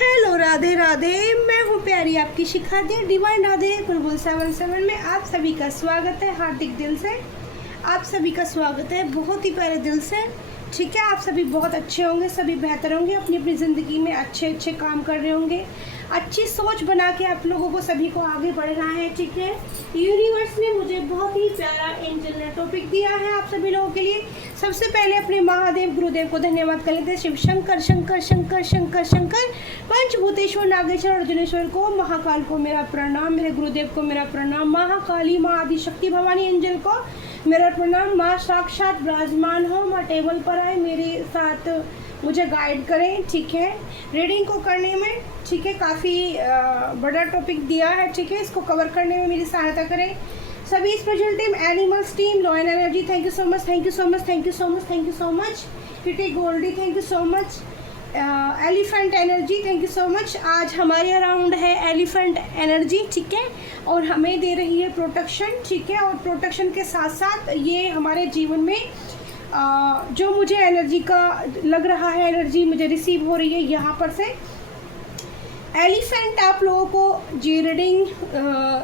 Hello Radhe Radhe, मैं हूँ प्यारी आपकी शिखा दी डिवाइन राधे बुलबुल 77 में आप सभी का स्वागत है। हार्दिक दिल से आप सभी का स्वागत है, बहुत ही प्यारे दिल से। ठीक है, आप सभी बहुत अच्छे होंगे, सभी बेहतर होंगे, अपनी अपनी ज़िंदगी में अच्छे अच्छे काम कर रहे होंगे, अच्छी सोच बना के आप लोगों को सभी को आगे बढ़ना है। ठीक है, यूनिवर्स ने मुझे बहुत ही प्यारा एंजल ने टॉपिक दिया है आप सभी लोगों के लिए। सबसे पहले अपने महादेव गुरुदेव को धन्यवाद कर लेते हैं। शिव शंकर शंकर शंकर शंकर शंकर पंचभूतेश्वर नागेश्वर अर्जुनेश्वर को, महाकाल को मेरा प्रणाम, मेरे गुरुदेव को मेरा प्रणाम, महाकाली माँ आदिशक्ति भवानी एंजल को मेरा प्रणाम। माँ साक्षात विराजमान हो, माँ टेबल पर आए, मेरे साथ मुझे गाइड करें। ठीक है, रीडिंग को करने में ठीक है काफ़ी बड़ा टॉपिक दिया है। ठीक है, इसको कवर करने में मेरी सहायता करें सभी special team, animals team, law and energy, thank you so much, thank you so much, thank you so much, thank you so much. Kitty Goldie, thank you so much. Elephant energy, thank you so much. आज हमारे around है elephant energy. ठीक है, और हमें दे रही है protection. ठीक है, और प्रोटेक्शन के साथ साथ ये हमारे जीवन में जो मुझे एनर्जी का लग रहा है, एनर्जी मुझे रिसीव हो रही है यहाँ पर से एलिफेंट। आप लोगों को जी रीडिंग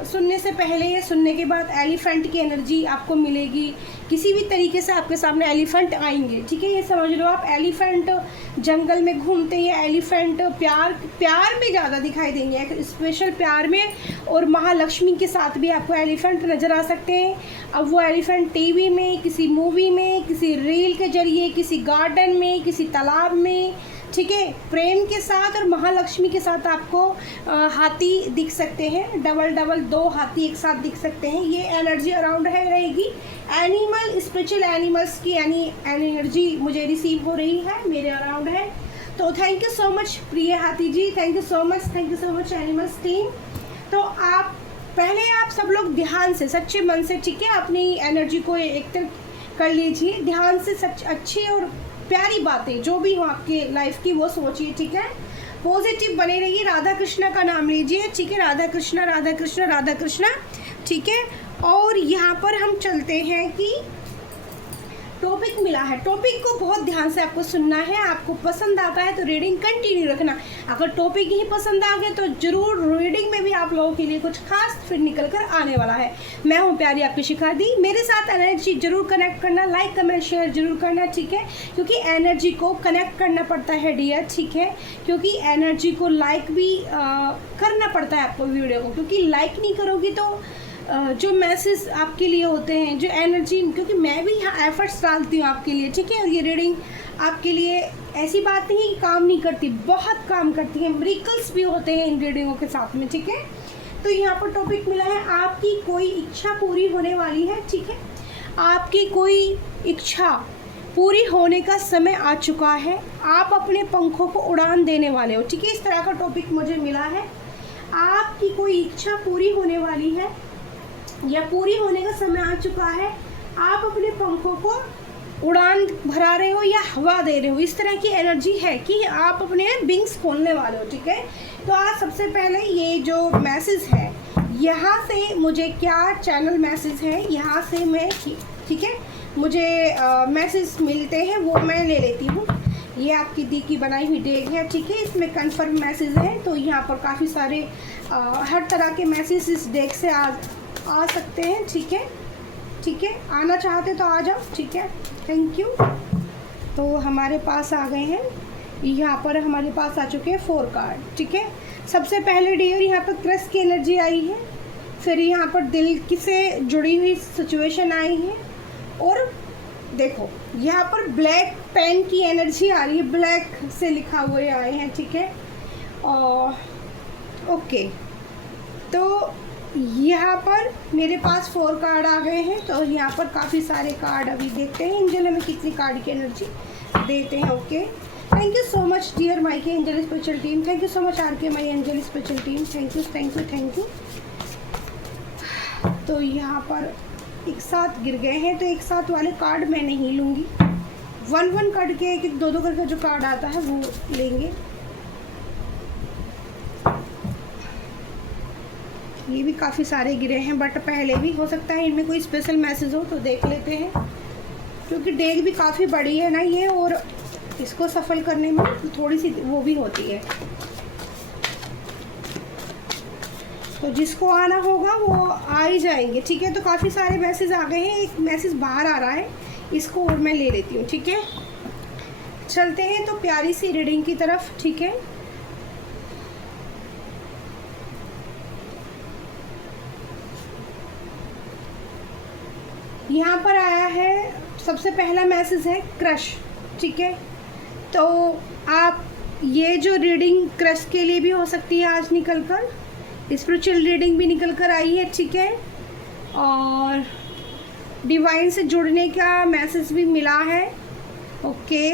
सुनने से पहले या सुनने के बाद एलिफेंट की एनर्जी आपको मिलेगी, किसी भी तरीके से आपके सामने एलिफेंट आएंगे। ठीक है, ये समझ लो आप, एलिफेंट जंगल में घूमते हैं, एलिफेंट प्यार में ज़्यादा दिखाई देंगे, एक स्पेशल प्यार में, और महालक्ष्मी के साथ भी आपको एलिफेंट नज़र आ सकते हैं। अब वो एलिफेंट टीवी में, किसी मूवी में, किसी रील के जरिए, किसी गार्डन में, किसी तालाब में, ठीक है, प्रेम के साथ और महालक्ष्मी के साथ आपको हाथी दिख सकते हैं, डबल दो हाथी एक साथ दिख सकते हैं। ये एनर्जी अराउंड है रहेगी। एनिमल, स्पेशल एनिमल्स की एनर्जी मुझे रिसीव हो रही है, मेरे अराउंड है। तो थैंक यू सो मच प्रिय हाथी जी, thank you so much animals team. तो आप पहले आप सब लोग ध्यान से, सच्चे मन से, ठीक है, अपनी एनर्जी को एक कर लीजिए, ध्यान से सच अच्छी और प्यारी बातें जो भी हो आपके लाइफ की वो सोचिए। ठीक है, पॉजिटिव बने रहिए, राधा कृष्णा का नाम लीजिए। ठीक है, राधा कृष्णा राधा कृष्णा राधा कृष्णा। ठीक है, और यहाँ पर हम चलते हैं कि टॉपिक मिला है, टॉपिक को बहुत ध्यान से आपको सुनना है। आपको पसंद आता है तो रीडिंग कंटिन्यू रखना, अगर टॉपिक ही पसंद आ गया तो ज़रूर रीडिंग में भी आप लोगों के लिए कुछ खास फिर निकल कर आने वाला है। मैं हूँ प्यारी आपकी शिखा दी, मेरे साथ एनर्जी जरूर कनेक्ट करना, लाइक कमेंट शेयर जरूर करना। ठीक है, क्योंकि एनर्जी को कनेक्ट करना पड़ता है डियर। ठीक है, क्योंकि एनर्जी को लाइक भी करना पड़ता है आपको वीडियो को, क्योंकि लाइक नहीं करोगी तो जो मैसेज आपके लिए होते हैं, जो एनर्जी, क्योंकि मैं भी यहाँ एफर्ट्स डालती हूँ आपके लिए। ठीक है, और ये रीडिंग आपके लिए ऐसी बात नहीं कि काम नहीं करती, बहुत काम करती है, मिरेकल्स भी होते हैं इन रीडिंगों के साथ में। ठीक है, तो यहाँ पर टॉपिक मिला है, आपकी कोई इच्छा पूरी होने वाली है। ठीक है, आपकी कोई इच्छा पूरी होने का समय आ चुका है, आप अपने पंखों को उड़ान देने वाले हो। ठीक है, इस तरह का टॉपिक मुझे मिला है। आपकी कोई इच्छा पूरी होने वाली है या पूरी होने का समय आ चुका है, आप अपने पंखों को उड़ान भरा रहे हो या हवा दे रहे हो, इस तरह की एनर्जी है कि आप अपने विंग्स खोलने वाले हो। ठीक है, तो आज सबसे पहले ये जो मैसेज है, यहाँ से मुझे क्या चैनल मैसेज है, यहाँ से मैं, ठीक है, मुझे मैसेज मिलते हैं वो मैं ले लेती हूँ। ये आपकी दी की बनाई हुई डेग है। ठीक है, इसमें कन्फर्म मैसेज है, तो यहाँ पर काफ़ी सारे हर तरह के मैसेज इस डेग से आ सकते हैं। ठीक है, ठीक है, आना चाहते तो आ जाओ। ठीक है, थैंक यू। तो हमारे पास आ गए हैं, यहाँ पर हमारे पास आ चुके हैं 4 कार्ड। ठीक है, सबसे पहले डियर यहाँ पर क्रश की एनर्जी आई है, फिर यहाँ पर दिल की से जुड़ी हुई सिचुएशन आई है, और देखो यहाँ पर ब्लैक पेन की एनर्जी आ रही है, ब्लैक से लिखा हुए आए हैं। ठीक है, और ओके, तो यहाँ पर मेरे पास 4 कार्ड आ गए हैं, तो यहाँ पर काफ़ी सारे कार्ड अभी देखते हैं एंजल हमें कितनी कार्ड की एनर्जी देते हैं। Okay, thank you so much dear my के angel special team, thank you so much आर के my angel special team, thank you thank you thank you. तो यहाँ पर एक साथ गिर गए हैं, तो एक साथ वाले कार्ड मैं नहीं लूँगी, 1 कार्ड के, एक 2 करके जो कार्ड आता है वो लेंगे। ये भी काफ़ी सारे गिरे हैं, बट पहले भी हो सकता है इनमें कोई स्पेशल मैसेज हो तो देख लेते हैं, क्योंकि डेग भी काफ़ी बड़ी है ना ये, और इसको सफल करने में थोड़ी सी वो भी होती है। तो जिसको आना होगा वो आ ही जाएंगे, ठीक है। तो काफ़ी सारे मैसेज आ गए हैं, एक मैसेज बाहर आ रहा है, इसको और मैं ले लेती हूँ, ठीक है। चलते हैं तो प्यारी सी रीडिंग की तरफ, ठीक है। यहाँ पर आया है, सबसे पहला मैसेज है क्रश, ठीक है। तो आप ये जो रीडिंग क्रश के लिए भी हो सकती है आज निकल कर, स्पिरिचुअल रीडिंग भी निकल कर आई है, ठीक है। और डिवाइन से जुड़ने का मैसेज भी मिला है, ओके।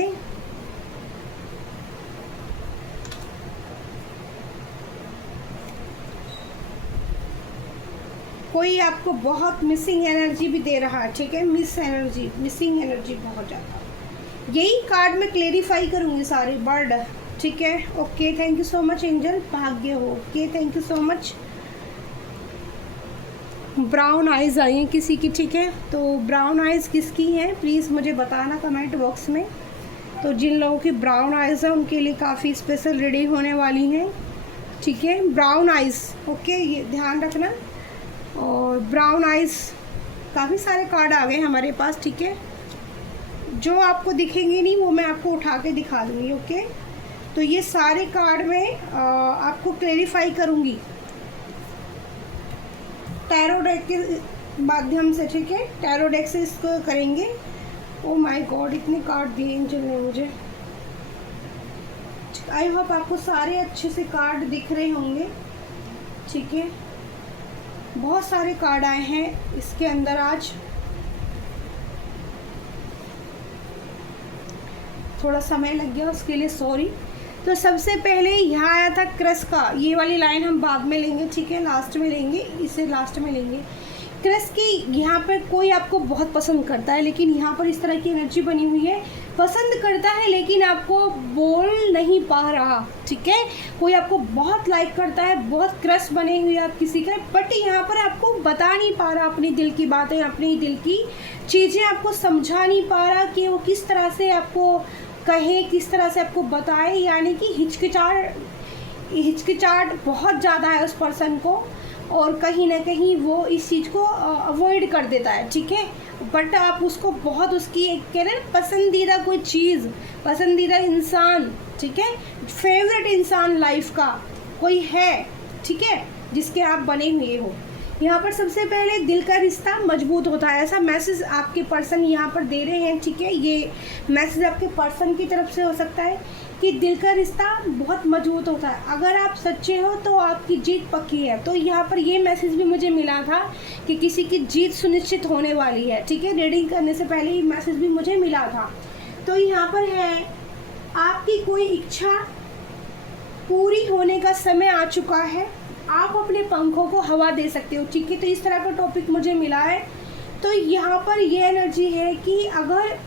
कोई आपको बहुत मिसिंग एनर्जी भी दे रहा है, ठीक है। मिसिंग एनर्जी बहुत ज़्यादा, यही कार्ड में क्लेरिफाई करूँगी सारे बर्ड, ठीक है। Okay, thank you so much angel, भाग्य हो, okay, thank you so much. Brown eyes आई हैं किसी की, ठीक है। तो ब्राउन आइज़ किसकी हैं प्लीज़ मुझे बताना कमेंट बॉक्स में। तो जिन लोगों की ब्राउन आइज़ है उनके लिए काफ़ी स्पेशल रीडिंग होने वाली हैं, ठीक है। ब्राउन आइज़, ओके, ये ध्यान रखना। और ब्राउन आइज़, काफ़ी सारे कार्ड आ गए हमारे पास, ठीक है। जो आपको दिखेंगे नहीं वो मैं आपको उठा के दिखा दूँगी, ओके। तो ये सारे कार्ड में आपको क्लेरिफाई करूँगी टैरो डेक के माध्यम से, ठीक है। टैरो डेक से इसको करेंगे। ओ माय गॉड, इतने कार्ड दिए एंजल ने मुझे। आई होप आपको सारे अच्छे से कार्ड दिख रहे होंगे, ठीक है। बहुत सारे कार्ड आए हैं इसके अंदर आज, थोड़ा समय लग गया उसके लिए सॉरी। तो सबसे पहले यहाँ आया था क्रश का, ये वाली लाइन हम बाद में लेंगे, ठीक है, लास्ट में लेंगे, इसे लास्ट में लेंगे। क्रश की यहाँ पर कोई आपको बहुत पसंद करता है, लेकिन यहाँ पर इस तरह की एनर्जी बनी हुई है, पसंद करता है लेकिन आपको बोल नहीं पा रहा, ठीक है। कोई आपको बहुत लाइक करता है, बहुत क्रश बने हुए आप किसी का, बट यहाँ पर आपको बता नहीं पा रहा अपनी दिल की बातें, अपनी दिल की चीज़ें आपको समझा नहीं पा रहा कि वो किस तरह से आपको कहे, किस तरह से आपको बताए, यानी कि हिचकिचाहट बहुत ज़्यादा है उस पर्सन को, और कहीं ना कहीं वो इस चीज़ को अवॉइड कर देता है, ठीक है। बट आप उसको बहुत, उसकी एक कह रहे हैं पसंदीदा कोई चीज़, पसंदीदा इंसान, ठीक है, फेवरेट इंसान लाइफ का कोई है, ठीक है, जिसके आप बने हुए हो। यहाँ पर सबसे पहले दिल का रिश्ता मजबूत होता है, ऐसा मैसेज आपके पर्सन यहाँ पर दे रहे हैं, ठीक है। ये मैसेज आपके पर्सन की तरफ से हो सकता है कि दिल का रिश्ता बहुत मजबूत होता है, अगर आप सच्चे हो तो आपकी जीत पक्की है। तो यहाँ पर ये मैसेज भी मुझे मिला था कि किसी की जीत सुनिश्चित होने वाली है, ठीक है। रीडिंग करने से पहले ये मैसेज भी मुझे मिला था। तो यहाँ पर है आपकी कोई इच्छा पूरी होने का समय आ चुका है, आप अपने पंखों को हवा दे सकते हो, ठीक है। तो इस तरह का टॉपिक मुझे मिला है। तो यहाँ पर ये एनर्जी है कि अगर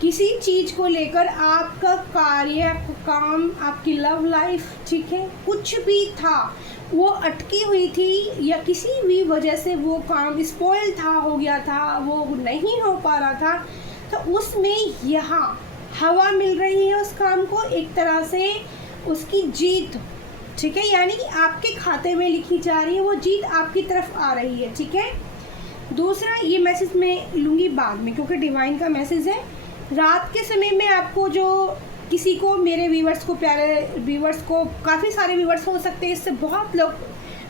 किसी चीज़ को लेकर आपका कार्य, आपका काम, आपकी लव लाइफ, ठीक है, कुछ भी था वो अटकी हुई थी या किसी भी वजह से वो काम स्पॉइल था, हो गया था, वो नहीं हो पा रहा था, तो उसमें यहाँ हवा मिल रही है उस काम को, एक तरह से उसकी जीत, ठीक है, यानी कि आपके खाते में लिखी जा रही है, वो जीत आपकी तरफ आ रही है, ठीक है। दूसरा ये मैसेज मैं लूँगी बाद में क्योंकि डिवाइन का मैसेज है। रात के समय में आपको जो किसी को, मेरे व्यूवर्स को, प्यारे व्यूवर्स को, काफ़ी सारे व्यूवर्स हो सकते हैं, इससे बहुत लोग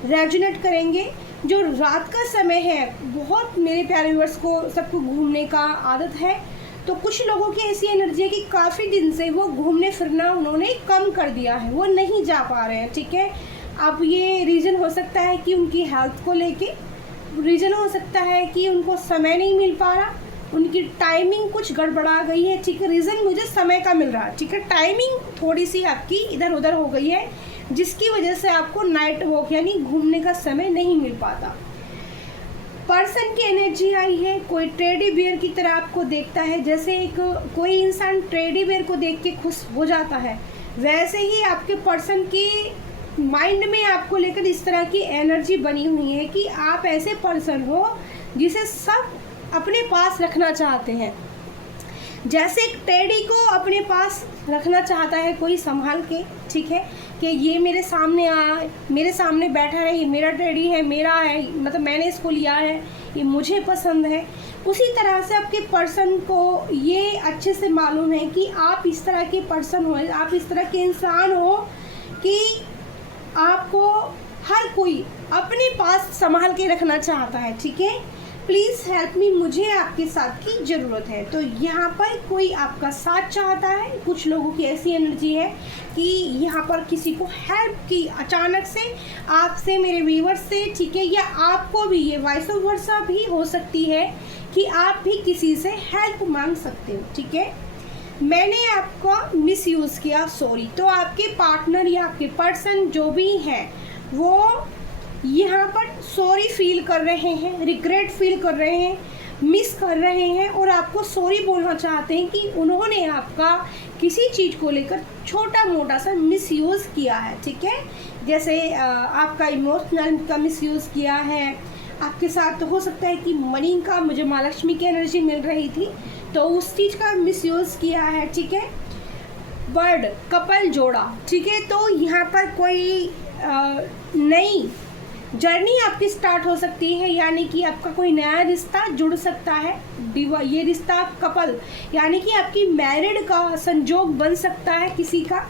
रेजोनेट करेंगे। जो रात का समय है, बहुत मेरे प्यारे व्यूवर्स को सबको घूमने का आदत है, तो कुछ लोगों की ऐसी एनर्जी है कि काफ़ी दिन से वो घूमने फिरना उन्होंने कम कर दिया है, वो नहीं जा पा रहे हैं, ठीक है। अब ये रीज़न हो सकता है कि उनकी हेल्थ को लेके, रीज़न हो सकता है कि उनको समय नहीं मिल पा रहा, उनकी टाइमिंग कुछ गड़बड़ा गई है, ठीक है। रीज़न मुझे समय का मिल रहा है, ठीक है। टाइमिंग थोड़ी सी आपकी इधर उधर हो गई है, जिसकी वजह से आपको नाइट वॉक यानी घूमने का समय नहीं मिल पाता। पर्सन की एनर्जी आई है, कोई टेडी बियर की तरह आपको देखता है, जैसे एक कोई इंसान टेडी बियर को देख के खुश हो जाता है, वैसे ही आपके पर्सन की माइंड में आपको लेकर इस तरह की एनर्जी बनी हुई है कि आप ऐसे पर्सन हो जिसे सब अपने पास रखना चाहते हैं। जैसे एक टेडी को अपने पास रखना चाहता है कोई संभाल के, ठीक है, कि ये मेरे सामने बैठा है, ये मेरा टेडी है, मेरा है, मतलब मैंने इसको लिया है, ये मुझे पसंद है। उसी तरह से आपके पर्सन को ये अच्छे से मालूम है कि आप इस तरह के पर्सन हो, आप इस तरह के इंसान हो कि आपको हर कोई अपने पास संभाल के रखना चाहता है, ठीक है। प्लीज़ हेल्प मी, मुझे आपके साथ की ज़रूरत है। तो यहाँ पर कोई आपका साथ चाहता है। कुछ लोगों की ऐसी एनर्जी है कि यहाँ पर किसी को हेल्प की अचानक से, आपसे, मेरे व्यूअर्स से, ठीक है, या आपको भी, ये वाइस वर्सा भी हो सकती है कि आप भी किसी से हेल्प मांग सकते हो, ठीक है। मैंने आपका मिसयूज़ किया, सॉरी। तो आपके पार्टनर या आपके पर्सन जो भी हैं वो यहाँ पर सॉरी फील कर रहे हैं, रिग्रेट फील कर रहे हैं, मिस कर रहे हैं और आपको सॉरी बोलना चाहते हैं कि उन्होंने आपका किसी चीज़ को लेकर छोटा मोटा सा मिसयूज़ किया है, ठीक है। जैसे आपका इमोशनल का मिसयूज़ किया है, आपके साथ हो सकता है कि मनी का, मुझे माँ लक्ष्मी की एनर्जी मिल रही थी तो उस चीज़ का मिसयूज़ किया है, ठीक है। बर्ड कपल जोड़ा, ठीक है। तो यहाँ पर कोई नई जर्नी आपकी स्टार्ट हो सकती है, यानी कि आपका कोई नया रिश्ता जुड़ सकता है। ये रिश्ता कपल यानी कि आपकी मैरिड का संजोग बन सकता है, किसी का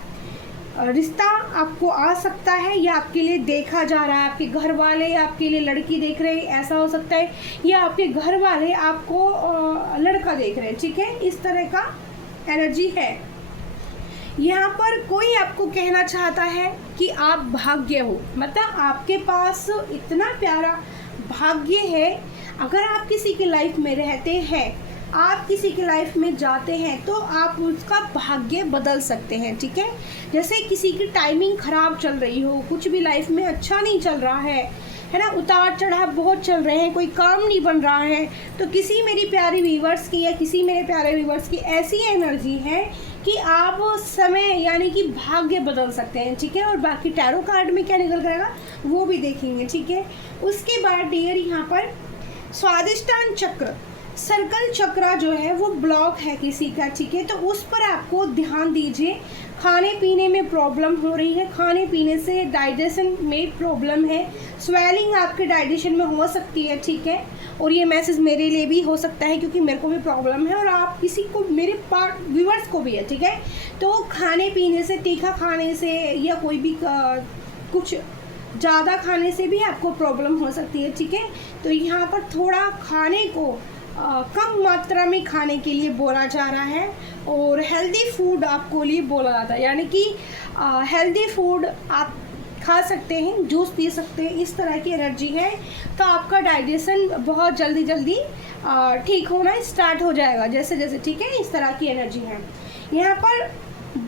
रिश्ता आपको आ सकता है या आपके लिए देखा जा रहा है। आपके घर वाले आपके लिए लड़की देख रहे हैं, ऐसा हो सकता है, या आपके घर वाले आपको लड़का देख रहे हैं, ठीक है। इस तरह का एनर्जी है। यहाँ पर कोई आपको कहना चाहता है कि आप भाग्य हो, मतलब आपके पास इतना प्यारा भाग्य है। अगर आप किसी की लाइफ में रहते हैं, आप किसी की लाइफ में जाते हैं तो आप उसका भाग्य बदल सकते हैं, ठीक है। जैसे किसी की टाइमिंग ख़राब चल रही हो, कुछ भी लाइफ में अच्छा नहीं चल रहा है ना, उतार चढ़ाव बहुत चल रहे हैं, कोई काम नहीं बन रहा है, तो किसी मेरी प्यारी व्यूअर्स की या किसी मेरे प्यारे व्यूअर्स की ऐसी एनर्जी है कि आप समय यानी कि भाग्य बदल सकते हैं, ठीक है। और बाकी टैरो कार्ड में क्या निकल जाएगा वो भी देखेंगे, ठीक है। उसके बाद डियर यहाँ पर स्वादिष्टान चक्र, सर्कल चक्र जो है वो ब्लॉक है किसी का, ठीक है। तो उस पर आपको ध्यान दीजिए। खाने पीने में प्रॉब्लम हो रही है, खाने पीने से डाइजेशन में प्रॉब्लम है, स्वेलिंग आपके डाइजेशन में हो सकती है, ठीक है। और ये मैसेज मेरे लिए भी हो सकता है क्योंकि मेरे को भी प्रॉब्लम है और आप किसी को, मेरे व्यूअर्स को भी है, ठीक है। तो खाने पीने से, तीखा खाने से या कोई भी कुछ ज़्यादा खाने से भी आपको प्रॉब्लम हो सकती है, ठीक है। तो यहाँ पर थोड़ा खाने को कम मात्रा में खाने के लिए बोला जा रहा है और हेल्दी फूड आपको लिए बोला जाता है, यानी कि हेल्दी फूड आप खा सकते हैं, जूस पी सकते हैं, इस तरह की एनर्जी है। तो आपका डाइजेशन बहुत जल्दी ठीक होना स्टार्ट हो जाएगा जैसे जैसे, ठीक है। इस तरह की एनर्जी है। यहाँ पर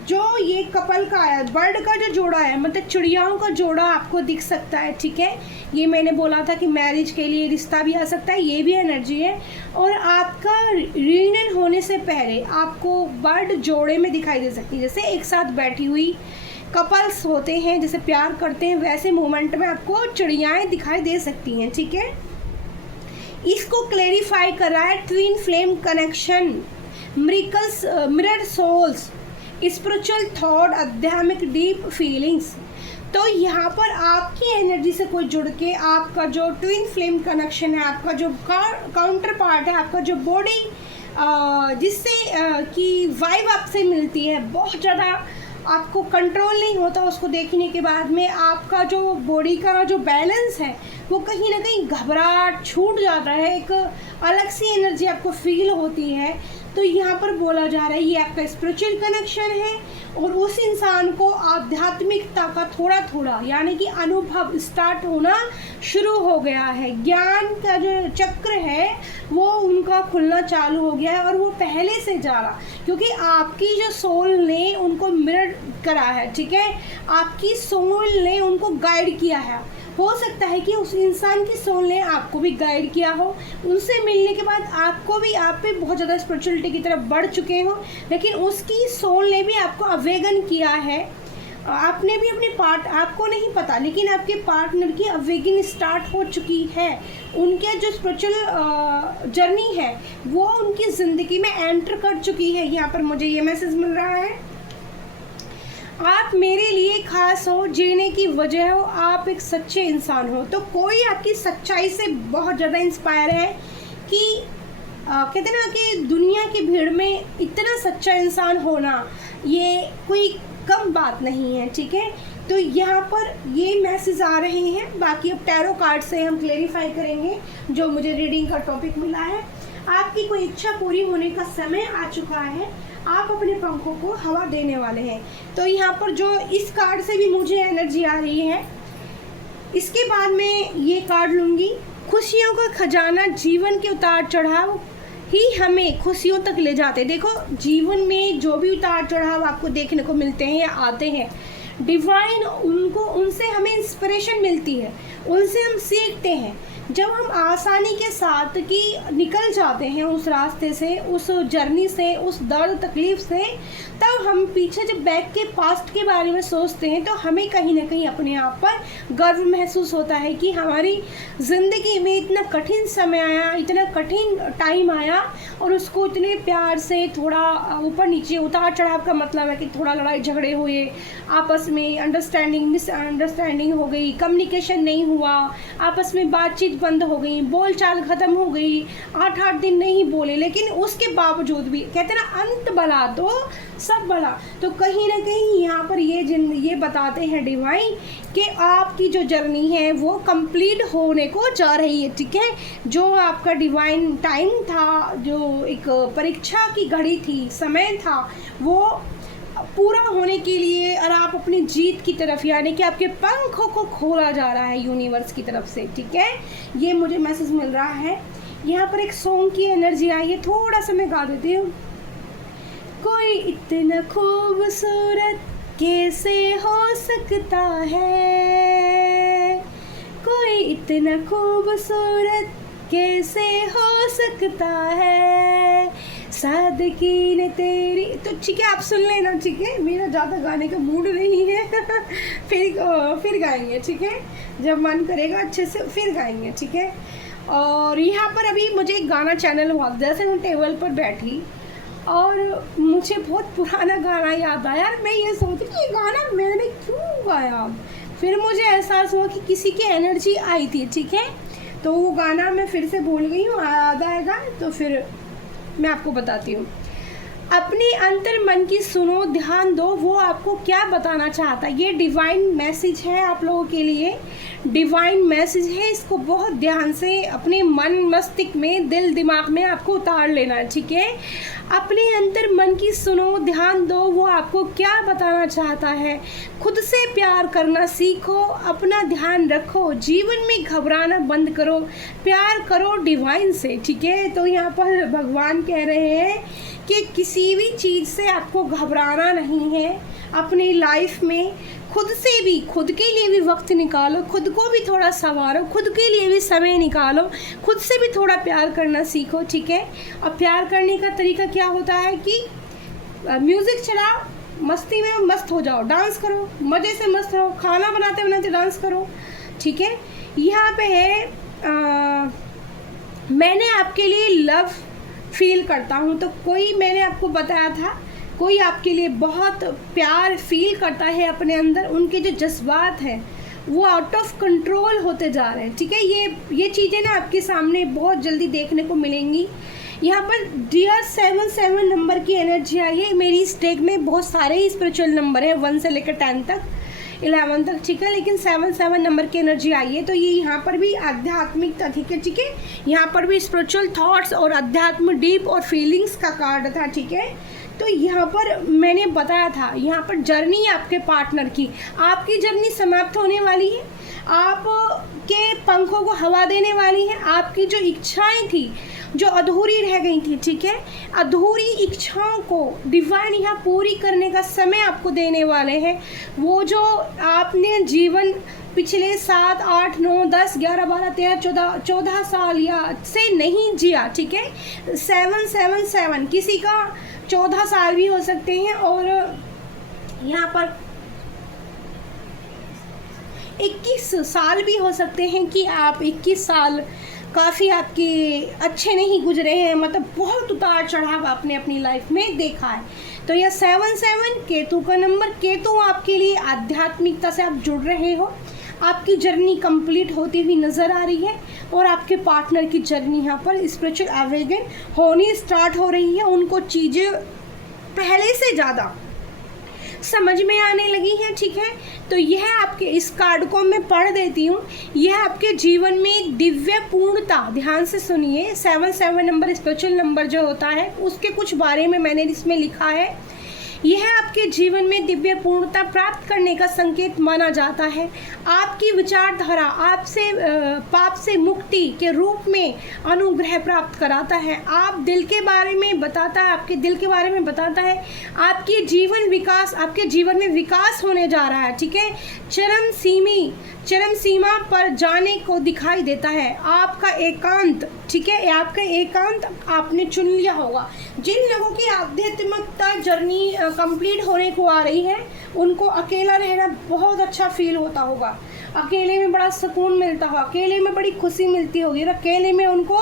जो ये कपल का है, बर्ड का जो जोड़ा है, मतलब चिड़ियाओं का जोड़ा आपको दिख सकता है, ठीक है। ये मैंने बोला था कि मैरिज के लिए रिश्ता भी आ सकता है, ये भी एनर्जी है। और आपका रियूनियन होने से पहले आपको बर्ड जोड़े में दिखाई दे सकती है, जैसे एक साथ बैठी हुई कपल्स होते हैं, जैसे प्यार करते हैं, वैसे मोमेंट में आपको चिड़ियाएँ दिखाई दे सकती हैं, ठीक है। इसको क्लेरिफाई कर रहा है twin flame connection, miracles, mirror souls, spiritual thought, आध्यात्मिक डीप फीलिंग्स। तो यहाँ पर आपकी एनर्जी से कोई जुड़ के आपका जो ट्विन फ्लेम कनेक्शन है, आपका जो काउंटर पार्ट है, आपका जो बॉडी जिससे कि वाइब आपसे मिलती है, बहुत ज़्यादा आपको कंट्रोल नहीं होता, उसको देखने के बाद में आपका जो बॉडी का जो बैलेंस है वो कहीं ना कहीं घबराहट छूट जाता है, एक अलग सी एनर्जी आपको फील होती है। तो यहाँ पर बोला जा रहा है ये आपका स्पिरिचुअल कनेक्शन है और उस इंसान को आध्यात्मिकता का थोड़ा थोड़ा यानी कि अनुभव स्टार्ट होना शुरू हो गया है। ज्ञान का जो चक्र है वो उनका खुलना चालू हो गया है और वो पहले से जा रहा, क्योंकि आपकी जो सोल ने उनको मिरर करा है, ठीक है। आपकी सोल ने उनको गाइड किया है। हो सकता है कि उस इंसान की सोल ने आपको भी गाइड किया हो, उनसे मिलने के बाद आपको भी, आप भी बहुत ज़्यादा स्पिरिचुअलिटी की तरफ बढ़ चुके हो, लेकिन उसकी सोल ने भी आपको अवेगन किया है। आपने भी अपने आपको नहीं पता, लेकिन आपके पार्टनर की अवेगन स्टार्ट हो चुकी है। उनके जो स्पिरिचुअल जर्नी है वो उनकी ज़िंदगी में एंटर कर चुकी है। यहाँ पर मुझे ये मैसेज मिल रहा है। आप मेरे लिए खास हो, जीने की वजह हो, आप एक सच्चे इंसान हो। तो कोई आपकी सच्चाई से बहुत ज़्यादा इंस्पायर है कि कहते हैं ना कि दुनिया की भीड़ में इतना सच्चा इंसान होना ये कोई कम बात नहीं है, ठीक है। तो यहाँ पर ये मैसेज आ रहे हैं, बाकी अब टैरो कार्ड से हम क्लेरिफाई करेंगे जो मुझे रीडिंग का टॉपिक मिला है। आपकी कोई इच्छा पूरी होने का समय आ चुका है, आप अपने पंखों को हवा देने वाले हैं। तो यहाँ पर जो इस कार्ड से भी मुझे एनर्जी आ रही है, इसके बाद मैं ये कार्ड लूँगी। खुशियों का खजाना, जीवन के उतार चढ़ाव ही हमें खुशियों तक ले जाते। देखो जीवन में जो भी उतार चढ़ाव आपको देखने को मिलते हैं या आते हैं, डिवाइन उनसे हमें इंस्पिरेशन मिलती है, उनसे हम सीखते हैं। जब हम आसानी के साथ कि निकल जाते हैं उस रास्ते से, उस जर्नी से, उस दर्द तकलीफ से, तब हम पीछे जब बैक के पास्ट के बारे में सोचते हैं तो हमें कहीं ना कहीं अपने आप पर गर्व महसूस होता है कि हमारी ज़िंदगी में इतना कठिन समय आया, इतना कठिन टाइम आया और उसको इतने प्यार से, थोड़ा ऊपर नीचे उतार चढ़ाव का मतलब है कि थोड़ा लड़ाई झगड़े हुए, आपस में अंडरस्टैंडिंग मिसअंडरस्टैंडिंग हो गई, कम्युनिकेशन नहीं हुआ, आपस में बातचीत बंद हो गई, बोलचाल खत्म हो गई, 8-8 दिन नहीं बोले, लेकिन उसके बावजूद भी कहते हैं ना अंत भला तो सब भला। तो कहीं ना कहीं यहाँ पर ये बताते हैं डिवाइन कि आपकी जो जर्नी है वो कंप्लीट होने को जा रही है, ठीक है। जो आपका डिवाइन टाइम था, जो एक परीक्षा की घड़ी थी, समय था, वो पूरा होने के लिए और आप अपनी जीत की तरफ, यानी कि आपके पंखों को खोला जा रहा है यूनिवर्स की तरफ से, ठीक है। ये मुझे मैसेज मिल रहा है। यहाँ पर एक सॉन्ग की एनर्जी आई है, थोड़ा सा मैं गा देती हूँ। कोई इतना खूबसूरत कैसे हो सकता है, कोई इतना खूबसूरत कैसे हो सकता है, सादगी ने तेरी। तो ठीक है, आप सुन लेना, ठीक है। मेरा ज़्यादा गाने का मूड नहीं है फिर गाएंगे, ठीक है। जब मन करेगा अच्छे से फिर गाएंगे, ठीक है। और यहाँ पर अभी मुझे एक गाना चैनल हुआ, जैसे मैं टेबल पर बैठी और मुझे बहुत पुराना गाना याद आया। मैं ये सोची कि ये गाना मैंने क्यों गाया, फिर मुझे एहसास हुआ कि किसी की एनर्जी आई थी, ठीक है। तो वो गाना मैं फिर से भूल गई हूँ, याद आएगा तो फिर मैं आपको बताती हूँ। अपने अंतर मन की सुनो, ध्यान दो वो आपको क्या बताना चाहता है। ये डिवाइन मैसेज है आप लोगों के लिए, डिवाइन मैसेज है। इसको बहुत ध्यान से अपने मन मस्तिष्क में, दिल दिमाग में आपको उतार लेना है, ठीक है। अपने अंतर मन की सुनो, ध्यान दो वो आपको क्या बताना चाहता है। खुद से प्यार करना सीखो, अपना ध्यान रखो, जीवन में घबराना बंद करो, प्यार करो डिवाइन से, ठीक है। तो यहाँ पर भगवान कह रहे हैं कि किसी भी चीज़ से आपको घबराना नहीं है। अपनी लाइफ में खुद से भी, खुद के लिए भी वक्त निकालो, खुद को भी थोड़ा संवारो, खुद के लिए भी समय निकालो, खुद से भी थोड़ा प्यार करना सीखो, ठीक है। और प्यार करने का तरीका क्या होता है कि म्यूज़िक चलाओ, मस्ती में मस्त हो जाओ, डांस करो, मज़े से मस्त रहो, खाना बनाते बनाते डांस करो, ठीक है। यहाँ पे है मैंने आपके लिए लव फील करता हूँ। तो कोई, मैंने आपको बताया था, कोई आपके लिए बहुत प्यार फील करता है अपने अंदर, उनके जो जज्बात हैं वो आउट ऑफ कंट्रोल होते जा रहे हैं, ठीक है। ये चीज़ें ना आपके सामने बहुत जल्दी देखने को मिलेंगी। यहाँ पर डियर 77 नंबर की एनर्जी आई है। मेरी इस डेक में बहुत सारे ही स्पिरिचुअल नंबर हैं, 1 से लेकर 10 तक, 11 तक, ठीक है। लेकिन 77 नंबर की एनर्जी आई है, तो ये यहाँ पर भी आध्यात्मिकता, ठीक है, ठीक है। यहाँ पर भी स्पिरिचुअल थॉट्स और अध्यात्म, डीप और फीलिंग्स का कार्ड था, ठीक है। तो यहाँ पर मैंने बताया था, यहाँ पर जर्नी आपके पार्टनर की, आपकी जर्नी समाप्त होने वाली है, आपके पंखों को हवा देने वाली है। आपकी जो इच्छाएं थी, जो अधूरी रह गई थी, ठीक है, अधूरी इच्छाओं को डिवाइन यहाँ पूरी करने का समय आपको देने वाले हैं। वो जो आपने जीवन पिछले 7, 8, 9, 10, 11, 12, 13, 14 साल या से नहीं जिया, ठीक है। 777 किसी का 14 साल भी हो सकते हैं और यहाँ पर 21 साल भी हो सकते हैं कि आप 21 साल काफ़ी आपके अच्छे नहीं गुजरे हैं, मतलब बहुत उतार चढ़ाव आपने अपनी लाइफ में देखा है। तो यह 77 केतु का नंबर। केतु आपके लिए आध्यात्मिकता से आप जुड़ रहे हो, आपकी जर्नी कंप्लीट होती हुई नज़र आ रही है और आपके पार्टनर की जर्नी यहाँ पर स्पिरिचुअल अवेकन होनी स्टार्ट हो रही है। उनको चीज़ें पहले से ज़्यादा समझ में आने लगी हैं, ठीक है। तो यह आपके, इस कार्ड को मैं पढ़ देती हूँ, यह आपके जीवन में दिव्य पूर्णता, ध्यान से सुनिए, 77 नंबर स्पिरिचुअल नंबर जो होता है उसके कुछ बारे में मैंने इसमें लिखा है। यह आपके जीवन में दिव्य पूर्णता प्राप्त करने का संकेत माना जाता है। आपकी विचारधारा आपसे पाप से मुक्ति के रूप में अनुग्रह प्राप्त कराता है। आप दिल के बारे में बताता है, आपके दिल के बारे में बताता है। आपकी जीवन विकास, आपके जीवन में विकास होने जा रहा है, ठीक है। चरम सीमा पर जाने को दिखाई देता है। आपका एकांत, ठीक है, आपका एकांत आपने चुन लिया होगा। जिन लोगों की आध्यात्मिकता जर्नी कंप्लीट होने को आ रही है उनको अकेला रहना बहुत अच्छा फील होता होगा, अकेले में बड़ा सुकून मिलता होगा, अकेले में बड़ी खुशी मिलती होगी, अकेले में उनको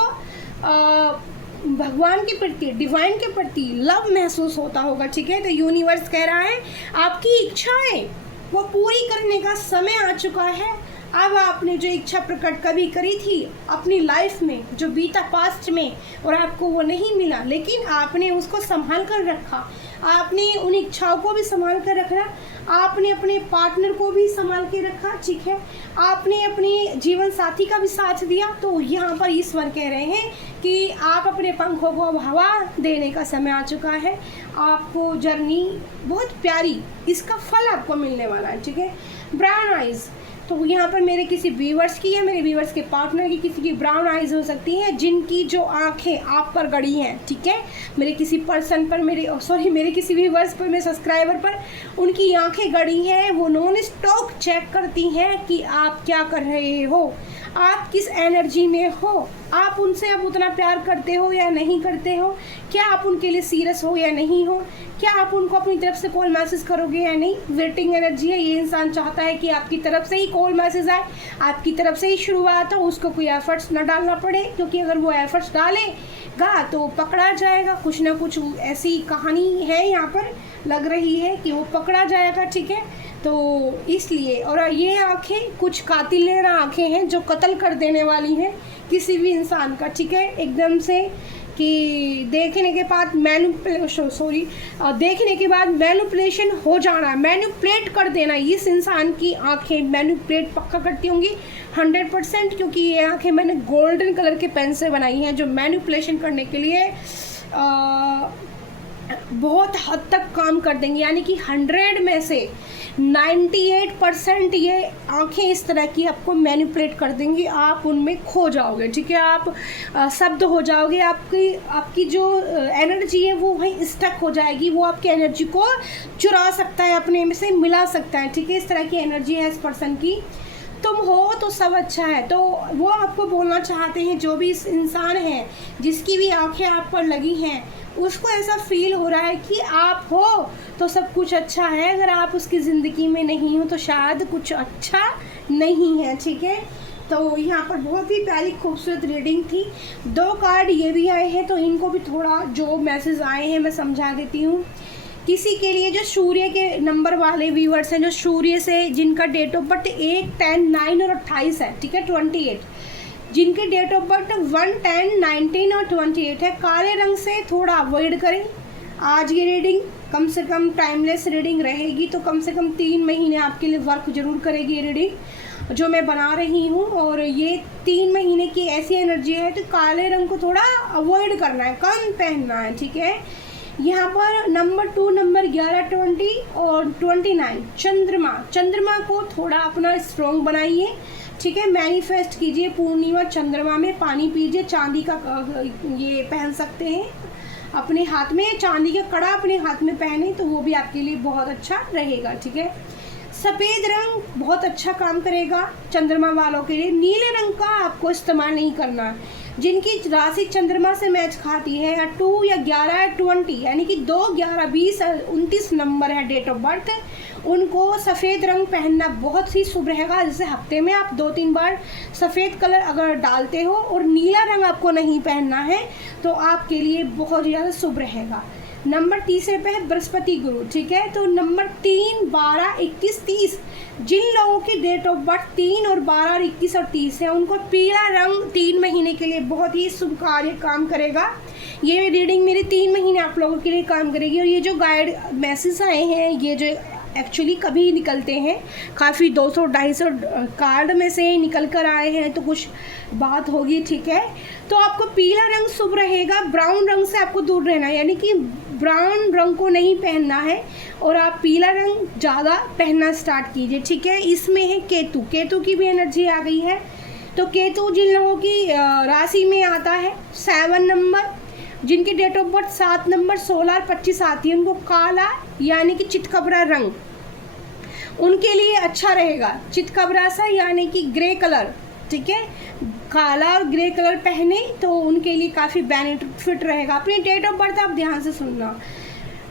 भगवान के प्रति, डिवाइन के प्रति लव महसूस होता होगा, ठीक है। तो यूनिवर्स कह रहा है आपकी इच्छाएं वो पूरी करने का समय आ चुका है। अब आपने जो इच्छा प्रकट कभी करी थी अपनी लाइफ में, जो बीता पास्ट में, और आपको वो नहीं मिला, लेकिन आपने उसको संभाल कर रखा, आपने उन इच्छाओं को भी संभाल कर रखा, आपने अपने पार्टनर को भी संभाल के रखा, ठीक है, आपने अपने जीवन साथी का भी साथ दिया। तो यहाँ पर ईश्वर कह रहे हैं कि आप अपने पंखों को हवा देने का समय आ चुका है। आपको जर्नी बहुत प्यारी, इसका फल आपको मिलने वाला है, ठीक है। ब्राउन आइज़, तो यहाँ पर मेरे किसी व्यूवर्स की या मेरे व्यूवर्स के पार्टनर की किसी की ब्राउन आइज़ हो सकती हैं, जिनकी जो आंखें आप पर गड़ी हैं, ठीक है। मेरे किसी पर्सन पर, मेरे किसी व्यूवर्स पर, मेरे सब्सक्राइबर पर उनकी आंखें गड़ी हैं। वो नॉन स्टॉप चेक करती हैं कि आप क्या कर रहे हो, आप किस एनर्जी में हो, आप उनसे अब उतना प्यार करते हो या नहीं करते हो, क्या आप उनके लिए सीरियस हो या नहीं हो, क्या आप उनको अपनी तरफ से कॉल मैसेज करोगे या नहीं। वेटिंग एनर्जी है, ये इंसान चाहता है कि आपकी तरफ से ही कॉल मैसेज आए, आपकी तरफ से ही शुरुआत हो, उसको कोई एफर्ट्स न डालना पड़े, क्योंकि अगर वो एफर्ट्स डालेगा तो पकड़ा जाएगा। कुछ ना कुछ ऐसी कहानी है यहाँ पर, लग रही है कि वो पकड़ा जाएगा, ठीक है। तो इसलिए, और ये आंखें कुछ कातिलेना आंखें हैं जो कत्ल कर देने वाली हैं किसी भी इंसान का, ठीक है, एकदम से, कि देखने के बाद देखने के बाद मैनिपुलेशन हो जाना, मैनिपुलेट कर देना। इस इंसान की आंखें मैनिपुलेट पक्का करती होंगी 100%, क्योंकि ये आंखें मैंने गोल्डन कलर के पेन से बनाई हैं, जो मैनिपुलेशन करने के लिए बहुत हद तक काम कर देंगे। यानी कि 100 में से 98% ये आंखें इस तरह की आपको मैनिपुलेट कर देंगी, आप उनमें खो जाओगे, ठीक है, आप शब्द हो जाओगे, आपकी जो एनर्जी है वो वहीं स्टक हो जाएगी, वो आपकी एनर्जी को चुरा सकता है, अपने में से मिला सकता है, ठीक है। इस तरह की एनर्जी है इस पर्सन की। तुम हो तो सब अच्छा है, तो वो आपको बोलना चाहते हैं, जो भी इस इंसान है जिसकी भी आंखें आप पर लगी हैं, उसको ऐसा फील हो रहा है कि आप हो तो सब कुछ अच्छा है, अगर आप उसकी ज़िंदगी में नहीं हो तो शायद कुछ अच्छा नहीं है, ठीक है। तो यहाँ पर बहुत ही प्यारी खूबसूरत रीडिंग थी। 2 कार्ड ये भी आए हैं, तो इनको भी थोड़ा जो मैसेज आए हैं मैं समझा देती हूँ। किसी के लिए जो सूर्य के नंबर वाले व्यूअर्स हैं, जो सूर्य से जिनका डेट ऑफ बर्थ 1, 10, 9 और 28 है, ठीक है, 28, जिनके डेट ऑफ बर्थ 1, 10, 19 और 28 है, काले रंग से थोड़ा अवॉइड करें। आज ये रीडिंग कम से कम टाइमलेस रीडिंग रहेगी, तो कम से कम 3 महीने आपके लिए वर्क जरूर करेगी ये रीडिंग जो मैं बना रही हूँ। और ये 3 महीने की ऐसी एनर्जी है, तो काले रंग को थोड़ा अवॉइड करना है, कम पहनना है, ठीक है। यहाँ पर नंबर 2, नंबर 11, 20 और 29 चंद्रमा को थोड़ा अपना स्ट्रॉन्ग बनाइए, ठीक है। मैनिफेस्ट कीजिए, पूर्णिमा चंद्रमा में पानी पीजिए, चांदी का ये पहन सकते हैं अपने हाथ में, चांदी का कड़ा अपने हाथ में पहने तो वो भी आपके लिए बहुत अच्छा रहेगा, ठीक है। सफ़ेद रंग बहुत अच्छा काम करेगा चंद्रमा वालों के लिए। नीले रंग का आपको इस्तेमाल नहीं करना। जिनकी राशि चंद्रमा से मैच खाती है, या 2 या 11 या 20, यानी कि 2, 11, 20 और 29 नंबर है डेट ऑफ बर्थ, उनको सफ़ेद रंग पहनना बहुत ही शुभ रहेगा। जैसे हफ्ते में आप 2-3 बार सफ़ेद कलर अगर डालते हो और नीला रंग आपको नहीं पहनना है, तो आपके लिए बहुत ज़्यादा शुभ रहेगा। नंबर तीसरे पे है बृहस्पति गुरु, ठीक है। तो नंबर 3, 12, 21, 30, जिन लोगों की डेट ऑफ बर्थ 3 और 12 और 21 और 30 है, उनको पीला रंग 3 महीने के लिए बहुत ही शुभ कार्य काम करेगा। ये रीडिंग मेरी 3 महीने आप लोगों के लिए काम करेगी। और ये जो गाइड मैसेज आए हैं, ये जो एक्चुअली कभी निकलते हैं, काफ़ी 200-250 कार्ड में से निकल कर आए हैं, तो कुछ बात होगी, ठीक है। तो आपको पीला रंग शुभ रहेगा, ब्राउन रंग से आपको दूर रहना है, यानी कि ब्राउन रंग को नहीं पहनना है और आप पीला रंग ज़्यादा पहनना स्टार्ट कीजिए, ठीक है। इसमें है केतु, केतु की भी एनर्जी आ गई है। तो केतु जिन लोगों की राशि में आता है 7 नंबर, जिनकी डेट ऑफ बर्थ 7 नंबर, 16 और 25 आती है, उनको काला यानी कि चितकबरा रंग उनके लिए अच्छा रहेगा। चितकबरा सा यानी कि ग्रे कलर, ठीक है, काला और ग्रे कलर पहने तो उनके लिए काफ़ी बेनिफिट रहेगा। अपनी डेट ऑफ बर्थ आप ध्यान से सुनना।